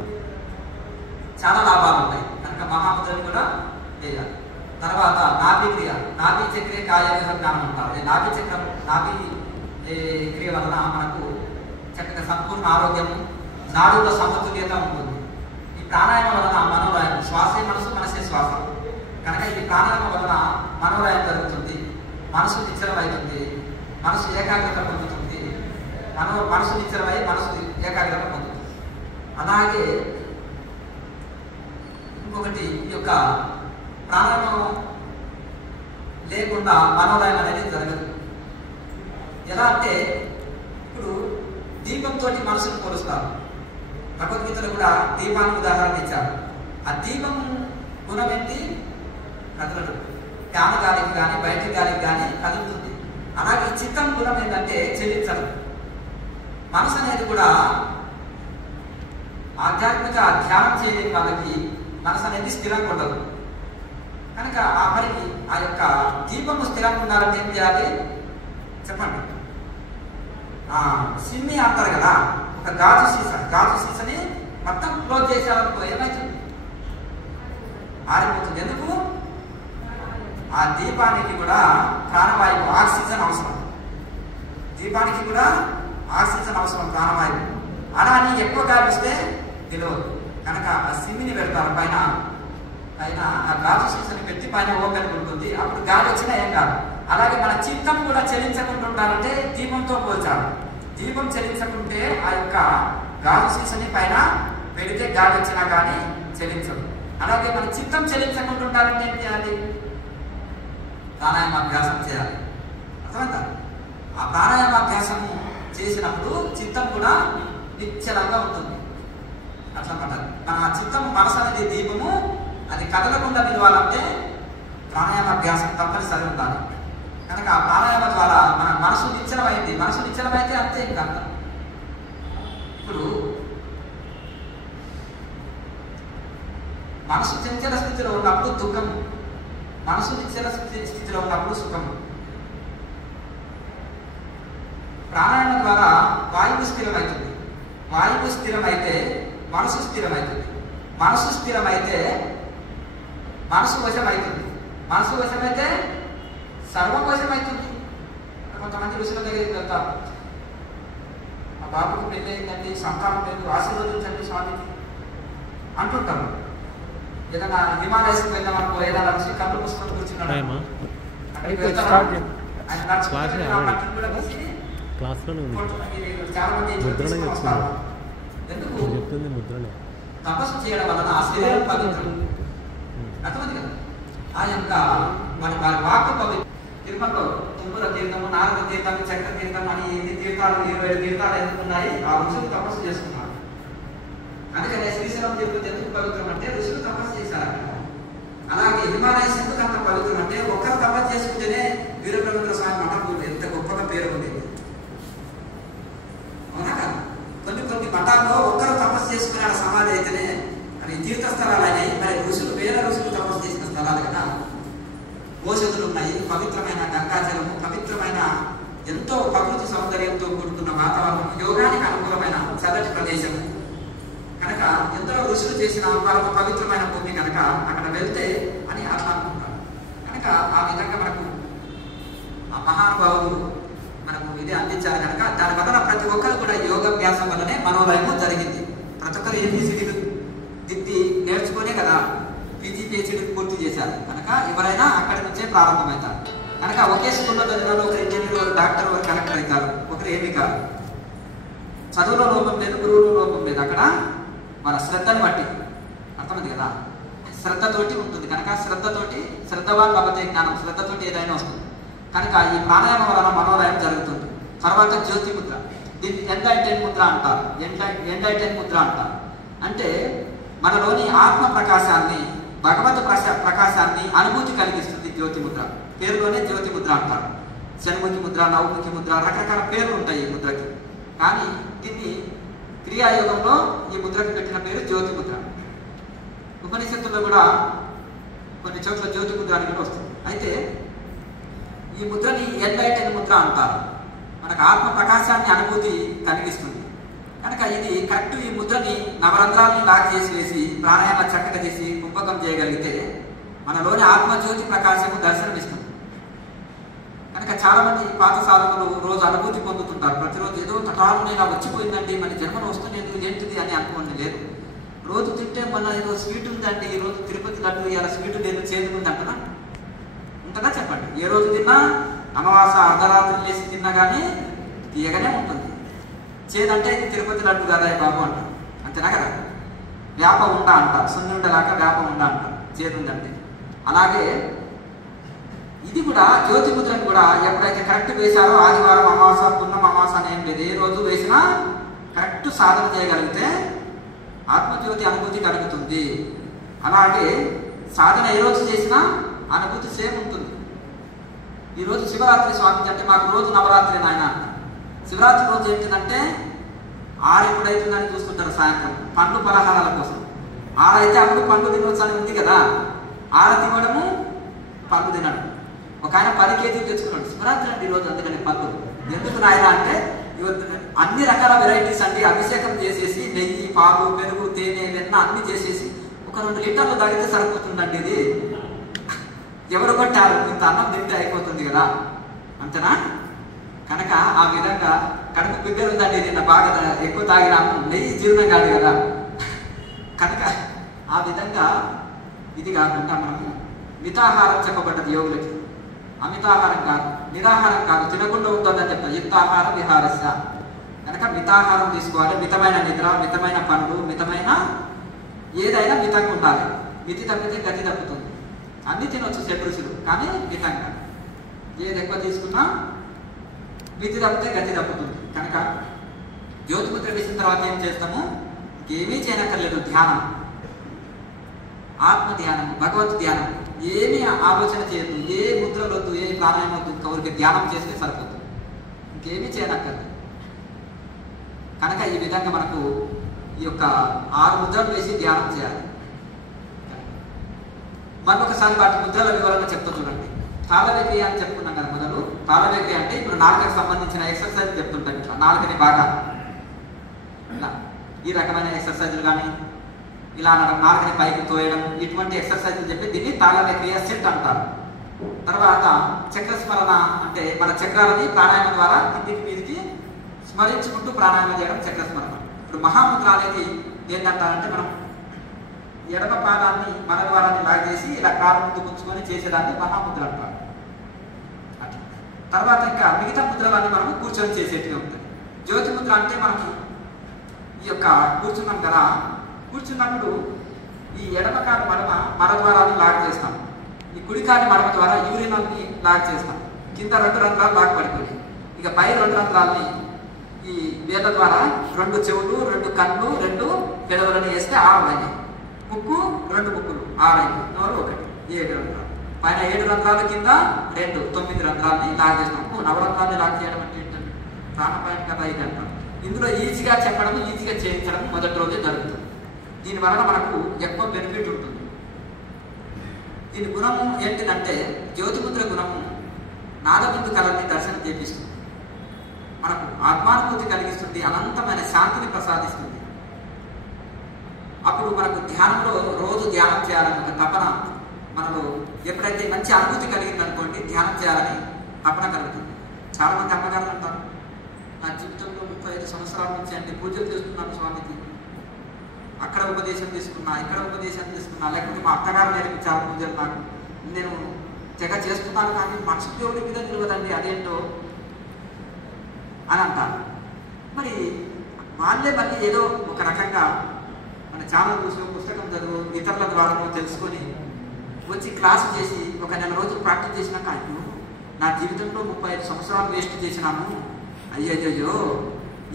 చాలా లాభాలు ఉంటాయి. కనుక మహాముద్రని కూడా చేయాలి. తర్వాత నాభి క్రియ, నాభి చక్రియ కాయ జ్ఞానం అంటారు. నాభి క్రియ వలన మనకు చక్కగా సంపూర్ణ ఆరోగ్యము, నాడుల సమతుల్యత ఉంటుంది. ఈ ప్రాణాయామం వలన మనోరాయం, శ్వాసే మనసు, మనసే శ్వాస. కనుక ఈ ప్రాణాయామం వలన మనోరాయం జరుగుతుంది, మనసు నిశ్చలమవుతుంది, మనసు ఏకాగ్రత పొందుతుంది, మనసు నిశ్చలమై మనసు ఏకాగ్రత పొందుతుంది. అలాగే ఇంకొకటి, ఈ యొక్క ప్రాణాయామం లేకుండా మనోరాయం అనేది జరగదు. ఎలా అంటే ఇప్పుడు దీపంతో మనసును పోలుస్తారు. భగవద్గీతలో కూడా దీపానికి ఉదాహరణ ఇచ్చారు. ఆ దీపం గుణం ఏంటి? కదలడు, ఫ్యాన్ గాలికి కానీ బయట గాలికి కానీ కదులుతుంది. అలాగే చిత్తం గుణం ఏంటంటే చెల్లించదు. మనసు అనేది కూడా ఆధ్యాత్మిక ధ్యానం చేయలేని వాళ్ళకి మనసు అనేది స్థిరంగా ఉండదు. కనుక ఆ యొక్క దీపము స్థిరంగా ఉండాలంటే ఏం చేయాలి చెప్పండి? సిమ్మి అంటారు కదా, ఒక గాజు సీసని మొత్తం క్లోజ్ చేసేయాలనుకో ఏమవుతుంది? ఆరిపోతుంది. ఎందుకు? ఆ దీపానికి కూడా ప్రాణవాయువు, ఆక్సిజన్ అవసరం. దీపానికి కూడా ఆక్సిజన్ అవసరం, ప్రాణవాయువు. అలా అని ఎక్కువ గాలి వస్తే తెలియదు. కనుక ఆ సిమ్మిని పెడతారు పైన ఆ గాజు సీసని పెట్టి పైన ఓపెన్ ఉంటుంది. అప్పుడు గాలి వచ్చినా ఏం కాదు. అలాగే మన చిత్తం కూడా చెలించకుండా ఉండాలంటే దీపంతో పోల్చాలి. దీపం చెలించకుంటే ఆ యొక్క గాజు సీసని పైన పెడితే గాలి వచ్చినా కానీ చెలించదు. అలాగే మన చిత్తం చెలించకుండా ఉండాలంటే ఏం చేయాలి? ప్రాణాయామాభ్యాసం చేయాలి. అర్థమైందా? ఆ ప్రాణాయామాభ్యాసము చేసినప్పుడు చిత్తం కూడా నిశ్చలంగా ఉంటుంది. అట్లా పట్టాలి. మన చిత్తం మనసు అనేది దీపము, అది కదలకుండా నిలవాలంటే ప్రాణాయామాభ్యాసం తప్పనిసరి ఉండాలి. కనుక ఆ ప్రాణాయామ ద్వారా మన మనసు నిశ్చలమైంది. మనసు నిశ్చలమైతే అంతే, ఇంకా ఇప్పుడు మనసు చంచల స్థితిలో ఉన్నప్పుడు దుఃఖం, మనసు నిశ్చల స్థితిలో ఉన్నప్పుడు సుఖం. ప్రాణాయామం ద్వారా వాయువు స్థిరమవుతుంది. వాయువు స్థిరమైతే మనసు స్థిరమవుతుంది. మనసు స్థిరమైతే మనసు వశమవుతుంది. మనసు వశమైతే సర్వం వశమవుతుంది. కొంతమంది ఋషుల దగ్గరికి వెళ్తారు, ఆ బాబుకు పెళ్ళి అయిందండి, సంతానం లేదు, ఆశీర్వదించండి స్వామికి అంటుంటారు. ఏదైనా హిమాలయస్కి వెళ్దాం అనుకో, ఏదైనా ఋషి కళ్ళు పుస్తకం కూర్చున్నాడు, అక్కడికి వెళ్తారు. ఆయన చాలా మంది ఎందుకు తపస్సు చేయడం వలన ఆ శరీరం పవిత్రం. అర్థమైంది కదా? ఆ యొక్క మన వాక్కు పవిత్రం. తిరుమలలో తుమ్మల తీర్థము, నారద తీర్థం, చక్ర తీర్థం అని ఎన్ని తీర్థాలు 27 తీర్థాలు ఎందుకు ఉన్నాయి? ఆ ఋషులు తపస్సు చేసుకున్నారు. అందుకనే శ్రీశైలం తిరుపతి ఎందుకు పవిత్రం అంటే ఋషులు తపస్సు చేశారు అక్కడ. అలాగే హిమాలయస్ ఎందుకు అంత పవిత్రం అంటే ఒక్కరు తపస్సు చేసుకుంటేనే వీరబ్రహ్మేంద్ర స్వామి మఠం ఎంత గొప్పగా పేరు ఉంది. అవునా కదా? కొన్ని మఠాల్లో ఒక్కరు తపస్సు చేసుకునే సమాధి అయితేనే అవి తీర్థస్థలాలు అయినాయి. మరి ఋషులు వేల ఋషులు తపస్సు చేసిన స్థలాలు కదా. ఓషధులు ఉన్నాయి, పవిత్రమైన గంగాజలము, పవిత్రమైన ఎంతో ప్రకృతి సౌందర్యంతో కూడుకున్న వాతావరణం, యోగానికి అనుకూలమైన చల్లటి ప్రదేశము కనుక ఎందరో ఋషులు చేసిన పరమ పవిత్రమైన భూమి కనుక అక్కడ వెళ్తే అని ఆత్మ అనుకుంటారు. కనుక ఆ విధంగా మనకు ఆ మహానుభావులు మనకు ఇది అందించారు కనుక దాని వలన ప్రతి ఒక్కరు కూడా యోగాభ్యాసం వల్లనే మనోలయము జరిగింది. ప్రతి ఒక్కరు ఏబిసిడీలు దిద్ది నేర్చుకునే కదా పీజీ పిహెచ్డీ పూర్తి చేశారు. కనుక ఎవరైనా అక్కడి నుంచే ప్రారంభమవుతారు. కనుక ఒకే స్కూల్లో చదివిన ఒకరు ఇంజనీర్, ఒకరు డాక్టర్, ఒకరు కలెక్టర్ అవుతారు, ఒకరు ఏమీ కాదు. చదువులో లోపం లేదు, గురువులో లోపం లేదు. అక్కడ మన శ్రద్ధను బట్టి అర్థమైంది కదా. శ్రద్ధతోటి ఉంటుంది కనుక శ్రద్ధవాన్ లభతే జ్ఞానం, శ్రద్ధతోటి ఏదైనా వస్తుంది. కనుక ఈ ప్రాణాయామం వలన మనోలయం జరుగుతుంది. తర్వాత జ్యోతి ముద్ర, దీన్ని ఎండైటెన్ ముద్ర అంటారు. ఎండైటెన్ ముద్ర అంటారు. అంటే మనలోని ఆత్మ ప్రకాశాన్ని, భగవత్ ప్రకాశాన్ని అనుభూతి కలిగిస్తుంది జ్యోతి ముద్ర. పేరులోనే జ్యోతి ముద్ర అంటారు. షణ్ముఖి ముద్ర, నవముఖి ముద్ర, రకరకాల పేర్లు ఉంటాయి ఈ ముద్రకి. కానీ దీన్ని క్రియాయోగంలో ఈ ముద్రకు పెట్టిన పేరు జ్యోతి ముద్ర. ఉపనిషత్తుల్లో కూడా కొన్ని చోట్ల జ్యోతి ముద్ర అని కూడా వస్తుంది. అయితే ఈ ముద్రని ఎన్లైటెన్ ముద్ర అంటారు. మనకు ఆత్మ ప్రకాశాన్ని అనుభూతి కలిగిస్తుంది. కనుక ఇది కరెక్ట్. ఈ ముద్రని నవరంధ్రాలని లాక్ చేసి వేసి ప్రాణాయామ చక్కగా చేసి కుంభకం చేయగలిగితే మనలోని ఆత్మజ్యోతి ప్రకాశము దర్శనమిస్తుంది. కనుక చాలా మంది పాత సాధకులు రోజు అనుభూతి పొందుతుంటారు. ప్రతిరోజు ఏదో తటాలు నేను వచ్చిపోయిందండి, మన జన్మను వస్తుంది ఏంటిది అని అనుకోండి. లేదు, రోజు తింటే మన ఏదో స్వీట్ ఉందండి, ఈ రోజు తిరుపతి లడ్డు ఇలా స్వీట్ లేదు చేదు ఉంది అంటనా? ఉంటుందా చెప్పండి? ఏ రోజు తిన్నా అమావాస అర్ధరాత్రి లేసి తిన్నా కానీ తీయగానే ఉంటుంది. చేదంటే ఇది తిరుపతి లడ్డు కదా బాబు అంటారు. అంతేనా కదా? వేప ఉండ అంటారు, సున్ని ఉండలాక వేప ఉండ అంటారు చేదు ఉందంటే. అలాగే ఇది కూడా జ్యోతి ముద్రను కూడా ఎప్పుడైతే కరెక్ట్ వేశారో ఆదివారం అమావాస, పున్నం అమావాస అని ఏం లేదు, ఏ రోజు వేసినా కరెక్ట్ సాధన చేయగలిగితే ఆత్మజ్యోతి అనుభూతి కలుగుతుంది. అలాగే సాధన ఏ రోజు చేసినా అనుభూతి సేమ్ ఉంటుంది. ఈరోజు శివరాత్రి స్వామి అంటే మాకు రోజు నవరాత్రి నాయన అంటారు. శివరాత్రి రోజు ఏంటిదంటే 6 ఎప్పుడైతుందని చూస్తుంటారు సాయంత్రం పండ్లు పలహారాల కోసం. 6 అయితే అప్పుడు పండ్లు తినవచ్చని ఉంది కదా, ఆరతి ఇవ్వడము పండ్లు తినడం. ఒక ఆయన 10 కేజీలు తెచ్చుకున్నాడు, శివరాత్రి అండి ఈరోజు అందుకని పండ్లు ఎందుకు నాయన అంటే అన్ని రకాల వెరైటీస్ అండి, అభిషేకం చేసేసి నెయ్యి, పాలు, పెరుగు, తేనె, వెన్న అన్ని చేసేసి ఒక 2 లీటర్లు తాగితే సరిపోతుందండి. ఇది ఎవరు కొట్టారు? ఇంత అన్నం తింటే అయిపోతుంది కదా, అంతేనా? కనుక ఆ విధంగా కడుపు బిగ్గర ఉందండి, నిన్న బాగా ఎక్కువ తాగినాము, నెయ్యి జీర్ణం కాదు కదా. కనుక ఆ విధంగా ఇది కాకుండా మనము మితాహారం చెప్పబడ్డది యోగులకి. అమితాహారం కాదు, నిరాహారం కాదు, తినకుండా ఉంటుందని చెప్తారు. యుక్తాహారం విహారస్య. కనుక మితాహారం తీసుకోవాలి. మితమైన నిద్ర, మితమైన పనులు, మితమైన ఏదైనా మితంగా ఉండాలి. మితి తప్పితే గతి తప్పుతుంది. అన్ని తినొచ్చు షడ్రుచులు, కానీ మితంగా. ఏది ఎక్కువ తీసుకున్నా మితి తప్పితే గతి తప్పుతుంది. కనుక జ్యోతిముద్ర వేసిన తర్వాత ఏం చేస్తాము? ఏమీ చేయనక్కర్లేదు. ధ్యానం, ఆత్మ ధ్యానం, భగవత్ ధ్యానం. ఏమీ ఆలోచన చేయొద్దు, ఏ ముద్రలొద్దు, ఏ ప్రాణాయామం వద్దు, కౌరికి ధ్యానం చేస్తే సరిపోతుంది, ఇంకేమీ చేయనక్కర్లేదు. కనుక ఈ విధంగా మనకు ఈ యొక్క 6 ముద్రలు వేసి ధ్యానం చేయాలి. మరొకసారి వాటి ముద్రల వివరణ చెప్తా చూడండి. తాళవేగి అని చెప్పుకున్నాం కదా మొదలు. తాళవేగి అంటే ఇప్పుడు నాలుకకు సంబంధించిన ఎక్సర్సైజ్ చెప్తుంటాం. ఇట్లా నాలుకని బాగా ఇలా ఈ రకమైన ఎక్సర్సైజులు కానీ ఇలా అనడం, నాలుకని పైకి తోయడం, ఇటువంటి ఎక్సర్సైజులు చెప్పి దీన్ని తాళవేగి సెట్ అంటారు. తర్వాత చక్రస్మరణ అంటే మన చక్రాలని ప్రాణాయామం ద్వారా కిందికి మీదికి స్మరించుకుంటూ ప్రాణాయామం చేయడం చక్రస్మరణ. ఇప్పుడు మహాముద్ర అనేది ఏంటంటారంటే మనం ఎడమ పాదాన్ని మన ద్వారాన్ని లాగేసి ఇలా కాలు ముందు పుచ్చుకొని చేసేదాన్ని మహాముద్ర అంటారు. అట్లా తర్వాత ఇంకా మిగతా ముద్రలన్నీ మనం కూర్చొని చేసేట్టుగా ఉంటుంది. జ్యోతి ముద్ర అంటే మనకి ఈ యొక్క కూర్చున్నాం కదా, కూర్చున్నప్పుడు ఈ ఎడమ కాలు మర ద్వారాన్ని లాక్ చేస్తాం, ఈ కుడి కాలి మడమ ద్వారా యూరినల్ని లాక్ చేస్తాం. కింద 2 రంధ్రాలు లాక్ పడుతుంది. ఇక పై 2 రంధ్రాలని ఈ వేళ్ళ ద్వారా 2 చెవులు, 2 కళ్ళు, 2 పెదవులను వేస్తే 6 అయ్యాయి. ముక్కు 2 ముక్కులు 6 అయ్యాయి. నోరు 1, 7 రంధ్రాలు. పైన 7 రంధ్రాల కింద 2 9 రంధ్రాలని లాక్ చేస్తాం. నవరంధ్రాన్ని లాక్ చేయడం అంటే ఏంటంటే ప్రాణపాయం కదా ఇది అంటాం. ఇందులో ఈజీగా చెప్పడం, ఈజీగా చేయించడం మొదటి రోజే జరుగుతుంది. దీనివలన మనకు ఎక్కువ బెనిఫిట్ ఉంటుంది. దీని గుణము ఏంటిదంటే జ్యోతిముద్ర గుణము నాదబిందు కళని దర్శనం చేపిస్తుంది, మనకు ఆత్మానుభూతి కలిగిస్తుంది, అనంతమైన శాంతిని ప్రసాదిస్తుంది. అప్పుడు మనకు ధ్యానంలో రోజు ధ్యానం చేయాలని ఒక తపన మనలో ఎప్పుడైతే మంచి అనుభూతి కలిగిందనుకోండి, ధ్యానం చేయాలని తపన కలుగుతుంది. చాలామంది అమ్మగారు అంటారు, నా జీవితంలో 35 సంవత్సరాల నుంచి అండి పూజలు చేస్తున్నాను స్వామికి, అక్కడ ఉపదేశం తీసుకున్నా, ఇక్కడ ఉపదేశం తీసుకున్నా, లేకపోతే మా అత్తగారు నేర్పించారు పూజలు, నాకు నేను తెగ చేస్తున్నాను కానీ మనసు దేవుడి మీద నిలవదండి, అదేంటో అని అంటారు. మరి వాళ్ళే మళ్ళీ ఏదో ఒక రకంగా మన ఛానల్ చూసి పుస్తకం చదువు ఇతరుల ద్వారా తెలుసుకొని వచ్చి క్లాసు చేసి ఒక నెల రోజులు ప్రాక్టీస్ చేసినాక అయ్యో నా జీవితంలో 35 సంవత్సరాలు వేస్ట్ చేసినాను, అయ్యయ్యో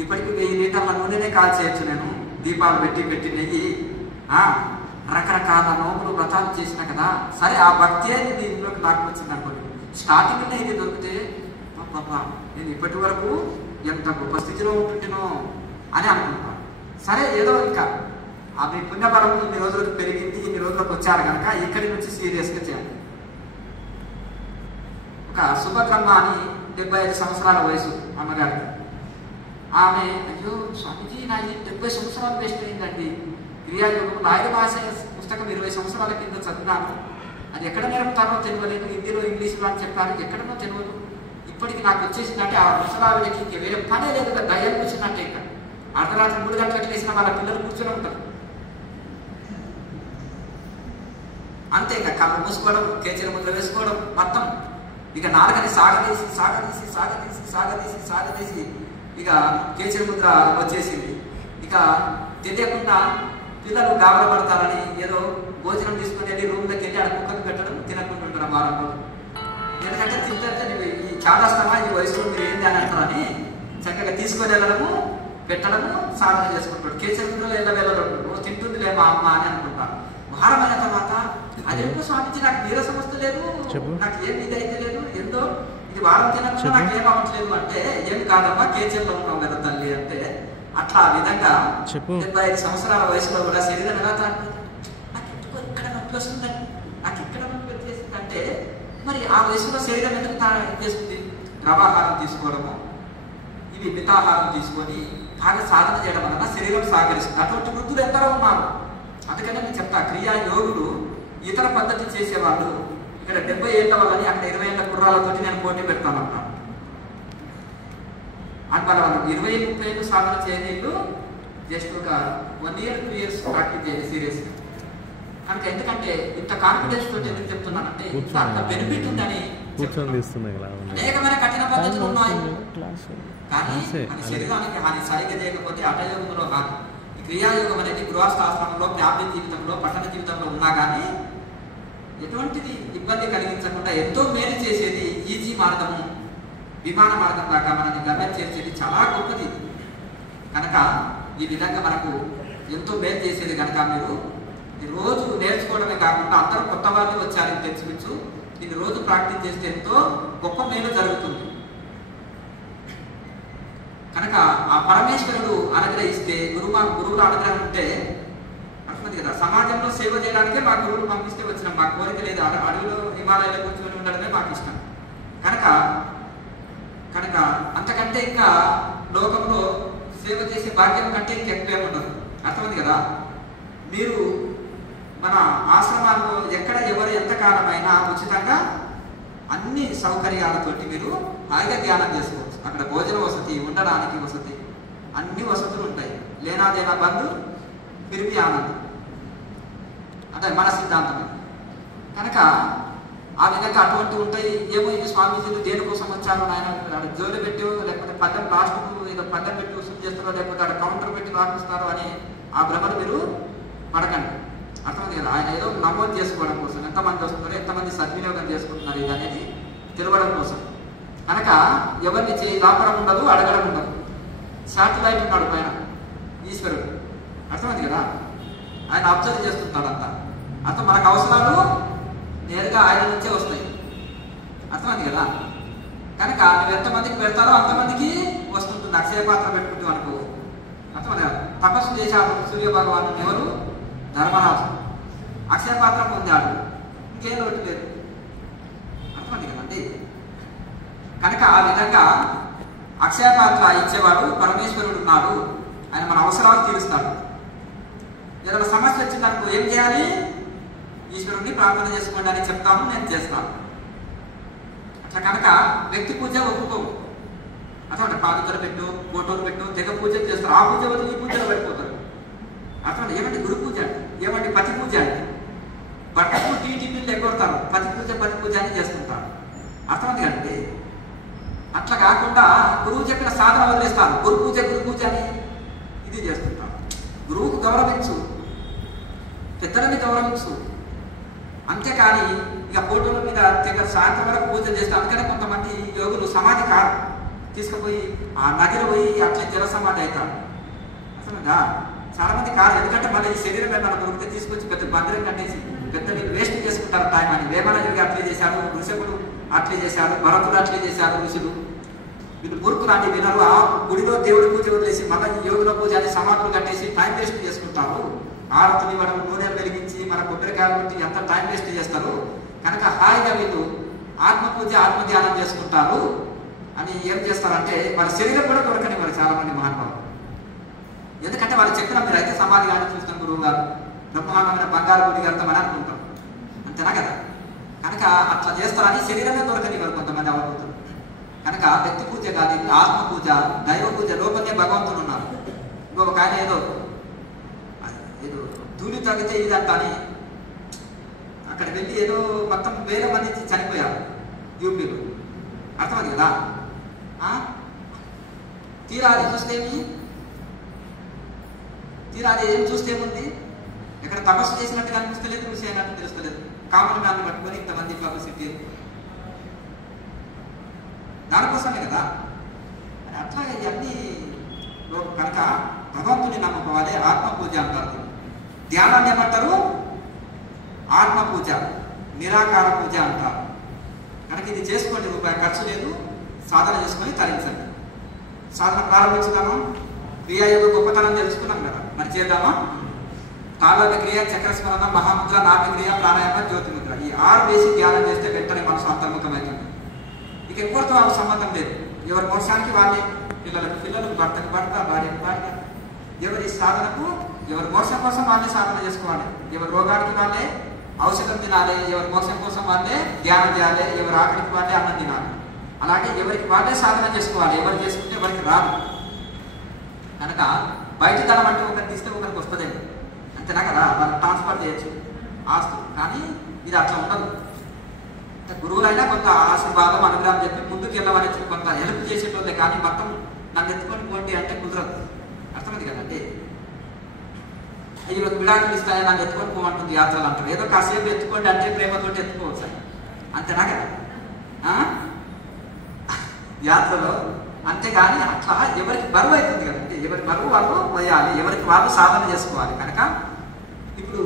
ఇప్పటికి 1000 లీటర్ల నూనెనే కాల్చేయచ్చు నేను, దీపాలు పెట్టి నెయ్యి, రకరకాల నోములు వ్రతాలు చేసిన కదా, సరే ఆ భక్తే దీనిలోకి లాక్కొచ్చింది అనుకోండి. స్టార్టింగ్లో ఇది దొరికితే పాపా నేను ఇప్పటి వరకు ఎంత గొప్ప స్థితిలో ఉంటుంటేనో అని అనుకుంటాను. సరే ఏదో ఇంకా మీ పుణ్యబలం ఇన్ని రోజులకు పెరిగింది, ఇన్ని రోజులకు వచ్చారు కనుక ఇక్కడి నుంచి సీరియస్గా చేయాలి. ఒక శుభకర్మ అని 75 సంవత్సరాల వయసు అమ్మగారికి. ఆమె అయ్యో స్వామిజీ నా 70 సంవత్సరాలు వేస్ట్ అయిందండి, క్రియాయోగం నాయుడు భాష పుస్తకం 20 సంవత్సరాల కింద చదివినాను, అది ఎక్కడ నేర్పుతారో తెలియలేదు, హిందీలో ఇంగ్లీష్లో అని చెప్పారు, ఎక్కడనో తెలియదు, ఇప్పటికి నాకు వచ్చేసిందంటే ఆ ముసలావిడికి ఇంక వేరే పనే లేదు, దయ్యం కూర్చున్నట్టే. ఇక్కడ అర్ధరాత్రి 3 గంటలకు వేసిన వాళ్ళ పిల్లలు కూర్చొని ఉంటారు అంతే. ఇంకా కళ్ళు మూసుకోవడం, కేచీల ముద్ర వేసుకోవడం మొత్తం. ఇక నాలుగని సాగదీసి ఇక కేచీల ముద్ర వచ్చేసింది. ఇక తెలియకుండా పిల్లలు గాబర పడతారని ఏదో భోజనం తీసుకుని వెళ్ళి రూమ్లోకి వెళ్ళి ఆడ కుక్కకు పెట్టడం, తినకుంటుంటారు వారంలో. ఎందుకంటే తింటే ఈ చాదాస్తమా ఈ వయసులో మీరు ఏంది అని అంటారని చక్కగా తీసుకొని వెళ్ళడము, పెట్టడము, సాధన చేసుకుంటాడు. కేచీల ముద్రలో వెళ్ళడం తింటుంది లే మా అమ్మ అని అనుకుంటారు. వారం అయిన తర్వాత అదేంటో స్వామిజీ నాకు నీరస సమస్య లేదు, నాకు ఏం ఇది అయితే లేదు, ఎంతో ఇది వారం తినకుండా నాకు ఏం అవ్వట్లేదు అంటే ఏం కాదమ్మా కేచీల్లో ఉన్నాం కదా తల్లి అంటే. అట్లా ఆ విధంగా 75 సంవత్సరాల వయసులో కూడా శరీరం ఎలా తాగుతుంది, నాకు ఎందుకో ఇక్కడ నొప్పి వస్తుందండి, నాకు ఇక్కడ నొప్పి వచ్చేసింది అంటే మరి ఆ వయసులో శరీరం ఎందుకు చేస్తుంది? ద్రవాహారం తీసుకోవడము, ఇవి మితాహారం తీసుకొని బాగా సాధన చేయడం వలన శరీరం సహకరిస్తుంది. అటువంటి వృద్ధులు ఎందరో ఉన్నారు. అందుకనే నేను చెప్తా, క్రియా యోగులు ఇతర పద్ధతి చేసేవాళ్ళు ఇక్కడ 70 ఏళ్ళ వాళ్ళని అక్కడ 20 ఏళ్ళ కుర్రాలతోటి నేను పోటీ పెడతానన్నా. అందువల్ల వాళ్ళు 20-30 ఏళ్ళు సాధన చేయనీళ్ళు జస్ట్ ఒక 1 year 2 years ప్రాక్టీస్ చేయాలి సీరియస్గా కనుక. ఎందుకంటే ఇంత కాన్ఫిడెన్స్ తోటి ఎందుకు చెప్తున్నానంటే అంత బెనిఫిట్ ఉందని. అనేకమైన కఠిన పద్ధతులు ఉన్నాయి కానీ మన శరీరానికి హాని సరిగ్గా చేయకపోతే హఠయోగంలో హాని. ఈ క్రియాయోగం అనేది గృహస్థాశ్రమంలో, జ్ఞాపక జీవితంలో, పట్టణ జీవితంలో ఉన్నా కానీ ఎటువంటిది ఇబ్బంది కలిగించకుండా ఎంతో మేలు చేసేది ఈజీ మార్గము, విమాన మార్గం దాకా మనల్ని గమ్యం చేసేది చాలా గొప్పది కనుక ఈ విధంగా మనకు ఎంతో మేలు చేసేది కనుక మీరు రోజు నేర్చుకోవడమే కాకుండా అందరూ కొత్త వాళ్ళు వచ్చారని తెలుసుకోవచ్చు. దీన్ని రోజు ప్రాక్టీస్ చేస్తే ఎంతో గొప్ప మేలు జరుగుతుంది కనుక ఆ పరమేశ్వరుడు అనుగ్రహిస్తే గురువుల అనుగ్రహం ఉంటే అర్థమైంది కదా. సమాజంలో సేవ చేయడానికే మా గురువులు పంపిస్తే వచ్చినాం, మా కోరిక లేదు. అడవిలో హిమాలయాలో కూర్చొని ఉండడమే మాకు ఇష్టం కనుక అంతకంటే ఇంకా లోకంలో సేవ చేసే భాగ్యం కంటే ఇంకెక్కువ ఉండదు. అర్థమైంది కదా. మీరు మన ఆశ్రమాల్లో ఎక్కడ ఎవరు ఎంతకాలమైనా ఉచితంగా అన్ని సౌకర్యాలతోటి మీరు హాయిగా ధ్యానం చేసుకోవచ్చు. అక్కడ భోజన వసతి, ఉండడానికి వసతి, అన్ని వసతులు ఉంటాయి. లేనాదేనా బంధు పిరిపి ఆనందం, అంటే మన సిద్ధాంతం కనుక ఆ విధంగా అటువంటి ఉంటాయి. ఏమో ఈ స్వామీజీలు దేనికోసం వచ్చారో ఆయన జోలు పెట్టి లేకపోతే పద్దం లాస్ట్కు ఏదో పద్దం పెట్టి వసూలు చేస్తారో లేకపోతే అక్కడ కౌంటర్ పెట్టి రాపిస్తారో అని ఆ భ్రమను మీరు పడకండి. అర్థమైంది కదా? ఆయన ఏదో నమోదు చేసుకోవడం కోసం, ఎంతమంది వస్తున్నారు, ఎంతమంది సద్వినియోగం చేసుకుంటున్నారు ఇది అనేది తెలవడం కోసం. కనుక ఎవరిని లాపడం ఉండదు, అడగడం ఉండదు. శాటిలైట్ ఉన్నాడు పైన ఈశ్వరుడు. అర్థమైంది కదా? ఆయన అబ్జర్వ్ చేస్తుంటాడు అంతా. అర్థం మనకు అవసరాలు నేరుగా ఆయన నుంచే వస్తాయి. అర్థమైంది కదా? కనుక నువ్వు ఎంతమందికి పెడతారో అంతమందికి వస్తుంటుంది. అక్షయ పాత్ర పెట్టుకుంటాం అనుకో. అర్థమైంది కదా? తపస్సు చేశాడు సూర్య భగవాను ఎవరు? ధర్మరాజు. అక్షయ పాత్ర పొందాడు, ఇంకేం లోటు లేదు. అర్థమైంది కదండి? కనుక ఆ విధంగా అక్షయ పాత్ర ఇచ్చేవాడు పరమేశ్వరుడు ఉన్నాడు. ఆయన మన అవసరాలు తీరుస్తాడు. ఏదైనా సమస్య వచ్చిందనుకో ఏం చేయాలి? ఈశ్వరుడిని ప్రార్థన చేసుకోండి అని చెప్తాను, నేను చేస్తాను. అట్లా కనుక వ్యక్తి పూజ ఒప్పుకోవు. అట్లా పాదుకలు పెట్టు, ఫోటోలు పెట్టు, తెగ పూజ చేస్తారు. ఆ పూజ వల్ల ఈ పూజలు పడిపోతారు. అట్లా ఏమంటే గురు పూజ అంటే, ఏమంటే పతి పూజ అంటే, బట్టకు టీటీలు ఎగ్గొడతారు. పతి పూజ అని చేసుకుంటారు. అర్థమైంది అంటే అట్లా కాకుండా గురువు చెప్పిన సాధన వదిలేస్తారు. గురు పూజ అని ఇది చేస్తుంటారు. గురువుకు గౌరవించు, పెద్దలని గౌరవించు. అంతేకాని ఇక ఫోటోల మీద తెగ సాయంత్రం వరకు పూజ చేస్తే, అందుకనే కొంతమంది యోగులు సమాధి కారు తీసుకుపోయి ఆ నదిలో పోయి అట్లా జల సమాధి అవుతారు. అసలుగా చాలా మంది కాదు. ఎందుకంటే మళ్ళీ ఈ శరీరం ఏమైనా దొరికితే తీసుకొచ్చి పెద్ద మందిరం కట్టేసి పెద్ద వీళ్ళు వేస్ట్ చేసుకుంటారు టైం అని. వేమన యోగి అట్లే చేశారు, ఋషభుడు అట్లే చేశారు, భరతుడు అట్లే చేశారు, ఋషులు. వీళ్ళు మూర్ఖులు అంటే వినరు. ఆ గుడిలో దేవుడి పూజ వదిలేసి మళ్ళీ యోగుల పూజ అని సమాధులు కట్టేసి టైం వేస్ట్ చేసుకుంటారు. ఆరతుని మనం నూనెలు వెలిగించి మన కొబ్బరికాయలు పెట్టి ఎంత టైం వేస్ట్ చేస్తారు. కనుక హాయిగా వీళ్ళు ఆత్మపూజ ఆత్మధ్యానం చేసుకుంటారు అని ఏం చేస్తారంటే వాళ్ళ శరీరం కూడా దొరకనివ్వరు చాలా మంది మహానుభావులు. ఎందుకంటే వాళ్ళు చెప్పిన మీరు అయితే సమాధి కానీ చూస్తాం గురువు గారు బ్రహ్మాండమైన బంగారు గుడి గారితో అని అనుకుంటాం. అంతేనా కదా? కనుక అట్లా చేస్తారని శరీరమే దొరకనివ్వరు కొంతమంది అవబోతున్నారు. కనుక వ్యక్తి పూజ కాదు, ఆత్మ పూజ, దైవ పూజ. లోపలనే భగవంతుడు ఉన్నారు. ఇంకొక ఆయన ఏదో ధూళి తగ్గితే ఇదంతా అని అక్కడ వెళ్ళి ఏదో మొత్తం వేల మంది చనిపోయారు యూపీలో. అర్థమైంది కదా? తీరాది ఏం చూస్తే ఏముంది? ఎక్కడ తపస్సు చేసినట్టుగా అనిపిస్తలేదు, ఋషి అయినట్టు తెలుస్తలేదు. కామన్ మ్యాన్ని పట్టుకొని ఇంతమంది పబ్లిసిటీ దానికోసమే కదా. అట్లాగే ఇవన్నీ కనుక భగవంతుని నమ్ముకోవాలి. ఆత్మ పూజ అంటారు. ధ్యానాన్ని ఏమంటారు? ఆత్మ పూజ, నిరాకార పూజ అంటారు. కనుక ఇది చేసుకోండి, రూపాయి ఖర్చు లేదు. సాధన చేసుకొని తరించండి. సాధన ప్రారంభించుదామా? క్రియాయోగ గొప్పతనం తెలుసుకున్నాం కదా, మరి చేద్దామా? తాళవ్య క్రియ, చక్రస్మరణ, మహాముద్ర, నాభ్యక్రియ, ప్రాణాయామ, జ్యోతిముద్ర. ఈ 6 వేసి ధ్యానం చేస్తే వెంటనే మనసు అంతర్ముఖమవుతుంది. ఇక ఎవరితో వాళ్ళ సంబంధం లేదు. ఎవరి మోక్షానికి వాళ్ళే, పిల్లలకు భర్తకు భర్త, భార్యకు భార్య. ఎవరి సాధనకు, ఎవరి మోక్షం కోసం వాళ్ళే సాధన చేసుకోవాలి. ఎవరి రోగానికి వాళ్ళే ఔషధం తినాలి. ఎవరి మోక్షం కోసం వాళ్ళే ధ్యానం చేయాలి. ఎవరి ఆకలికి వాళ్ళే అన్నం తినాలి. అలాగే ఎవరికి వాళ్ళే సాధన చేసుకోవాలి. ఎవరు చేసుకుంటే ఎవరికి రాదు. కనుక బయట ధనం అంటే ఒకరికి ఇస్తే ఒకరికి వస్తుందేమో, అంతేనా కదా? వాళ్ళు ట్రాన్స్ఫర్ చేయొచ్చు ఆస్తులు. కానీ ఇది అట్లా ఉండదు. గురువులైనా కొంత ఆశీర్వాదం, అనుగ్రహం చెప్పి ముందుకు వెళ్ళమని కొంత హెల్ప్ చేసేటోళ్ళే. కానీ మొత్తం నన్ను ఎత్తుకొని పోండి అంటే కుదరదు. అర్థమైంది కదండి? ఈరోజు విడాకులు ఇస్తాయని నన్ను ఎత్తుకొని పోమంటుంది యాత్రలు అంటారు. ఏదో కాసేపు ఎత్తుకోండి అంటే ప్రేమతోటి ఎత్తుకోవచ్చు. అంతేనా కదా యాత్రలో? అంతేగాని అట్లా ఎవరికి బరువు అవుతుంది కదండి. ఎవరి బరువు వాళ్ళు పోయాలి, ఎవరికి వాళ్ళు సాధన చేసుకోవాలి. కనుక ఇప్పుడు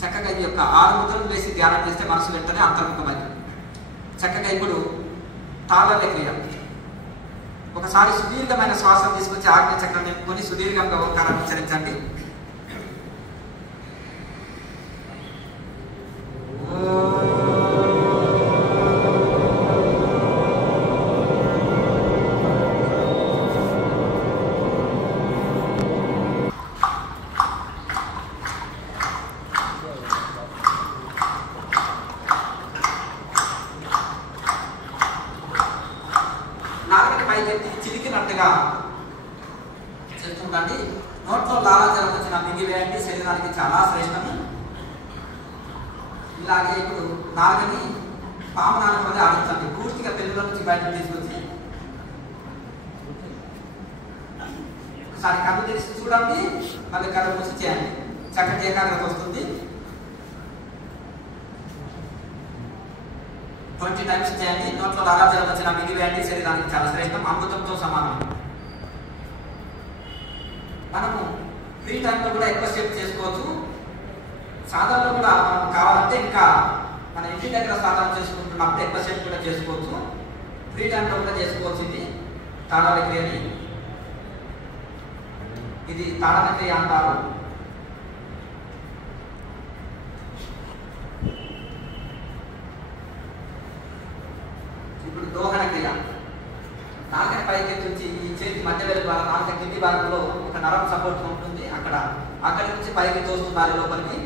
చక్కగా ఈ యొక్క 6 ముద్రలు వేసి ధ్యానం చేస్తే మనసు వెంటనే అంతర్ముఖమవుతుంది. చక్కగా ఇప్పుడు తాళవ్య క్రియ. ఒకసారి సుదీర్ఘమైన శ్వాసం తీసుకొచ్చి ఆజ్ఞ చక్రం నింపుకొని సుదీర్ఘంగా ఓంకారాన్ని ఉచ్చరించండి. చిలికినట్టుగా చెప్తుందండి. నోట్లో లాలాజలం వచ్చిన మింగివేయండి, శరీరానికి చాలా శ్రేష్టము. ఇలాగే ఇప్పుడు నాలుగని పాము నాలుగు ఆడించండి. పూర్తిగా పెళ్ళిలో నుంచి బయటకు తీసుకొచ్చి ఒకసారి కళ్ళు తెరిచి చూడండి, మళ్ళీ కళ్ళు మూసి చేయండి. చక్కటి ఏకాగ్రత వస్తుంది. 20 టైమ్స్ చేయండి. నోట్లో లాలాజలం వచ్చిన మిగిలివేయండి. శరీరానికి చాలా శ్రేష్టం, అమృతంతో సమానం. మనము ఫ్రీ టైంలో కూడా ఎక్కువ సేపు చేసుకోవచ్చు. సాధనలో కూడా మనం కావాలంటే ఇంకా మన ఇంటి దగ్గర సాధన చేసుకుంటున్నప్పుడు ఎక్కువ సేపు కూడా చేసుకోవచ్చు. ఫ్రీ టైంలో కూడా చేసుకోవచ్చు. ఇది తాళన క్రియని, ఇది తాళన క్రియ అంటారు. ఇప్పుడు దోహన క్రియ. నాలుకని పైకి నుంచి ఈ చేతి మధ్య వేలు ద్వారా నాలుక కింది భాగంలో ఒక నరం సపోర్ట్ ఉంటుంది. అక్కడి నుంచి పైకి తోస్తున్నారు లోపలికి.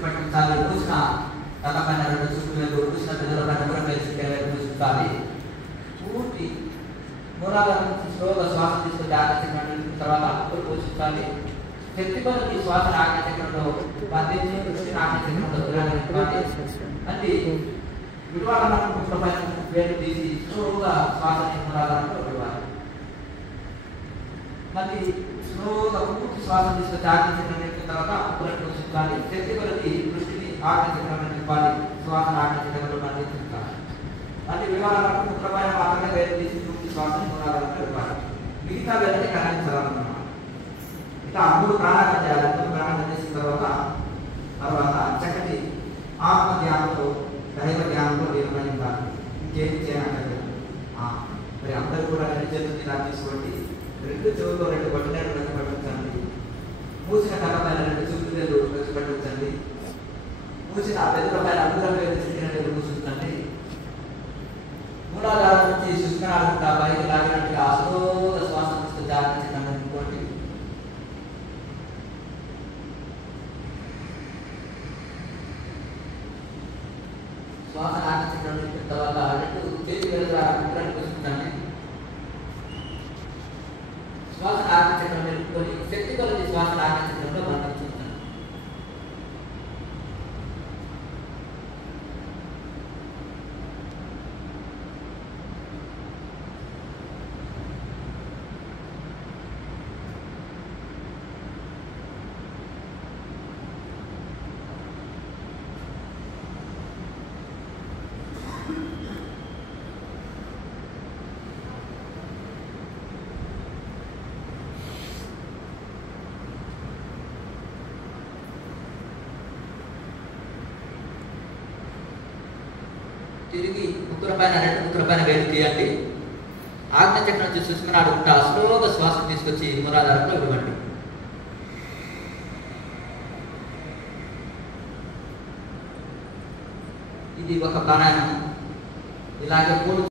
పట్టించాలి. పూసిన తలపైన 2 చుక్కలు, పూసిన పెదవులపైన 3 వేలు పూసుకోవాలి. పూర్తి మూలాధారం నుంచి స్లోగా శ్వాస తీసుకొని ఆకాశంలో తర్వాత అప్పుడు పూజించాలి. శక్తి కొలది శ్వాస ఆకాశంలో బంధించి దృష్టిని ఆకాశంలో దూరాలి. అంటే విడవాలన్న ముక్కపైన వేలు తీసి స్లోగా శ్వాసని మూలాధారంలో విడవాలి. మళ్ళీ స్లోగా పూర్తి శ్వాస తీసుకొచ్చి ఆకాశంలో నింపిన తర్వాత అప్పుడు పూజించాలి. శక్తి కొలది దృష్టిని ఆకాశంలో నింపాలి. శ్వాసను ఆకాశంలో బంధించాలి. అంటే విడవాలన్న ముక్కపైన మాత్రమే వేలు తీసి శ్వాసని మూలాధారంలో విడవాలి. మిగతా వేలని కనిపించాలన్నమాట. ఇట్లా 3 ప్రాణాయామం చేయాలి. 3 ప్రాణాయామం చేసిన తర్వాత చక్కటి ఆత్మ ధ్యానంతో దైవ ధ్యానంతో లీనమై ఉండాలి. ఇంకేం చేయాలంటే మరి అందరూ కూడా 2 చేతులు ఇలా తీసుకోండి. 2 చెవుల్లో 2 బొట్టలేరు ప్రతిపట్టించండి. మూసిన కళ్ళపైన 2 చూపులు ప్రతిపట్టించండి. మూసిన పెదవులపైన 2 వేలు మూసించండి. మూలాధారం నుంచి శుష్కనాడుకుంటా పైకి లాగినట్టుగా స్లోగా శ్వాస తీసుకొని జాగ్రత్తగా అనుకోండి. శ్వాస ఆకాశంలో నింపిన తర్వాత 2 చేతి వేలుగా ముద్రని కూర్చుంటండి. శ్వాస ఆకాశంలో నిలుపుకొని శక్తి కొలది శ్వాస ఆకాశంలో బంధించుకుంటాను. తిరిగి ముక్కులపైన 2 ముక్కులపైన వేలు తీయండి. ఆజ్ఞచక్రం నుంచి సుష్మను ఆడుకుంటా స్లోగా శ్వాస తీసుకొచ్చి మూలాధారంలో విడవండి. ఇది ఒక ప్రాణాయామం. ఇలాగే 3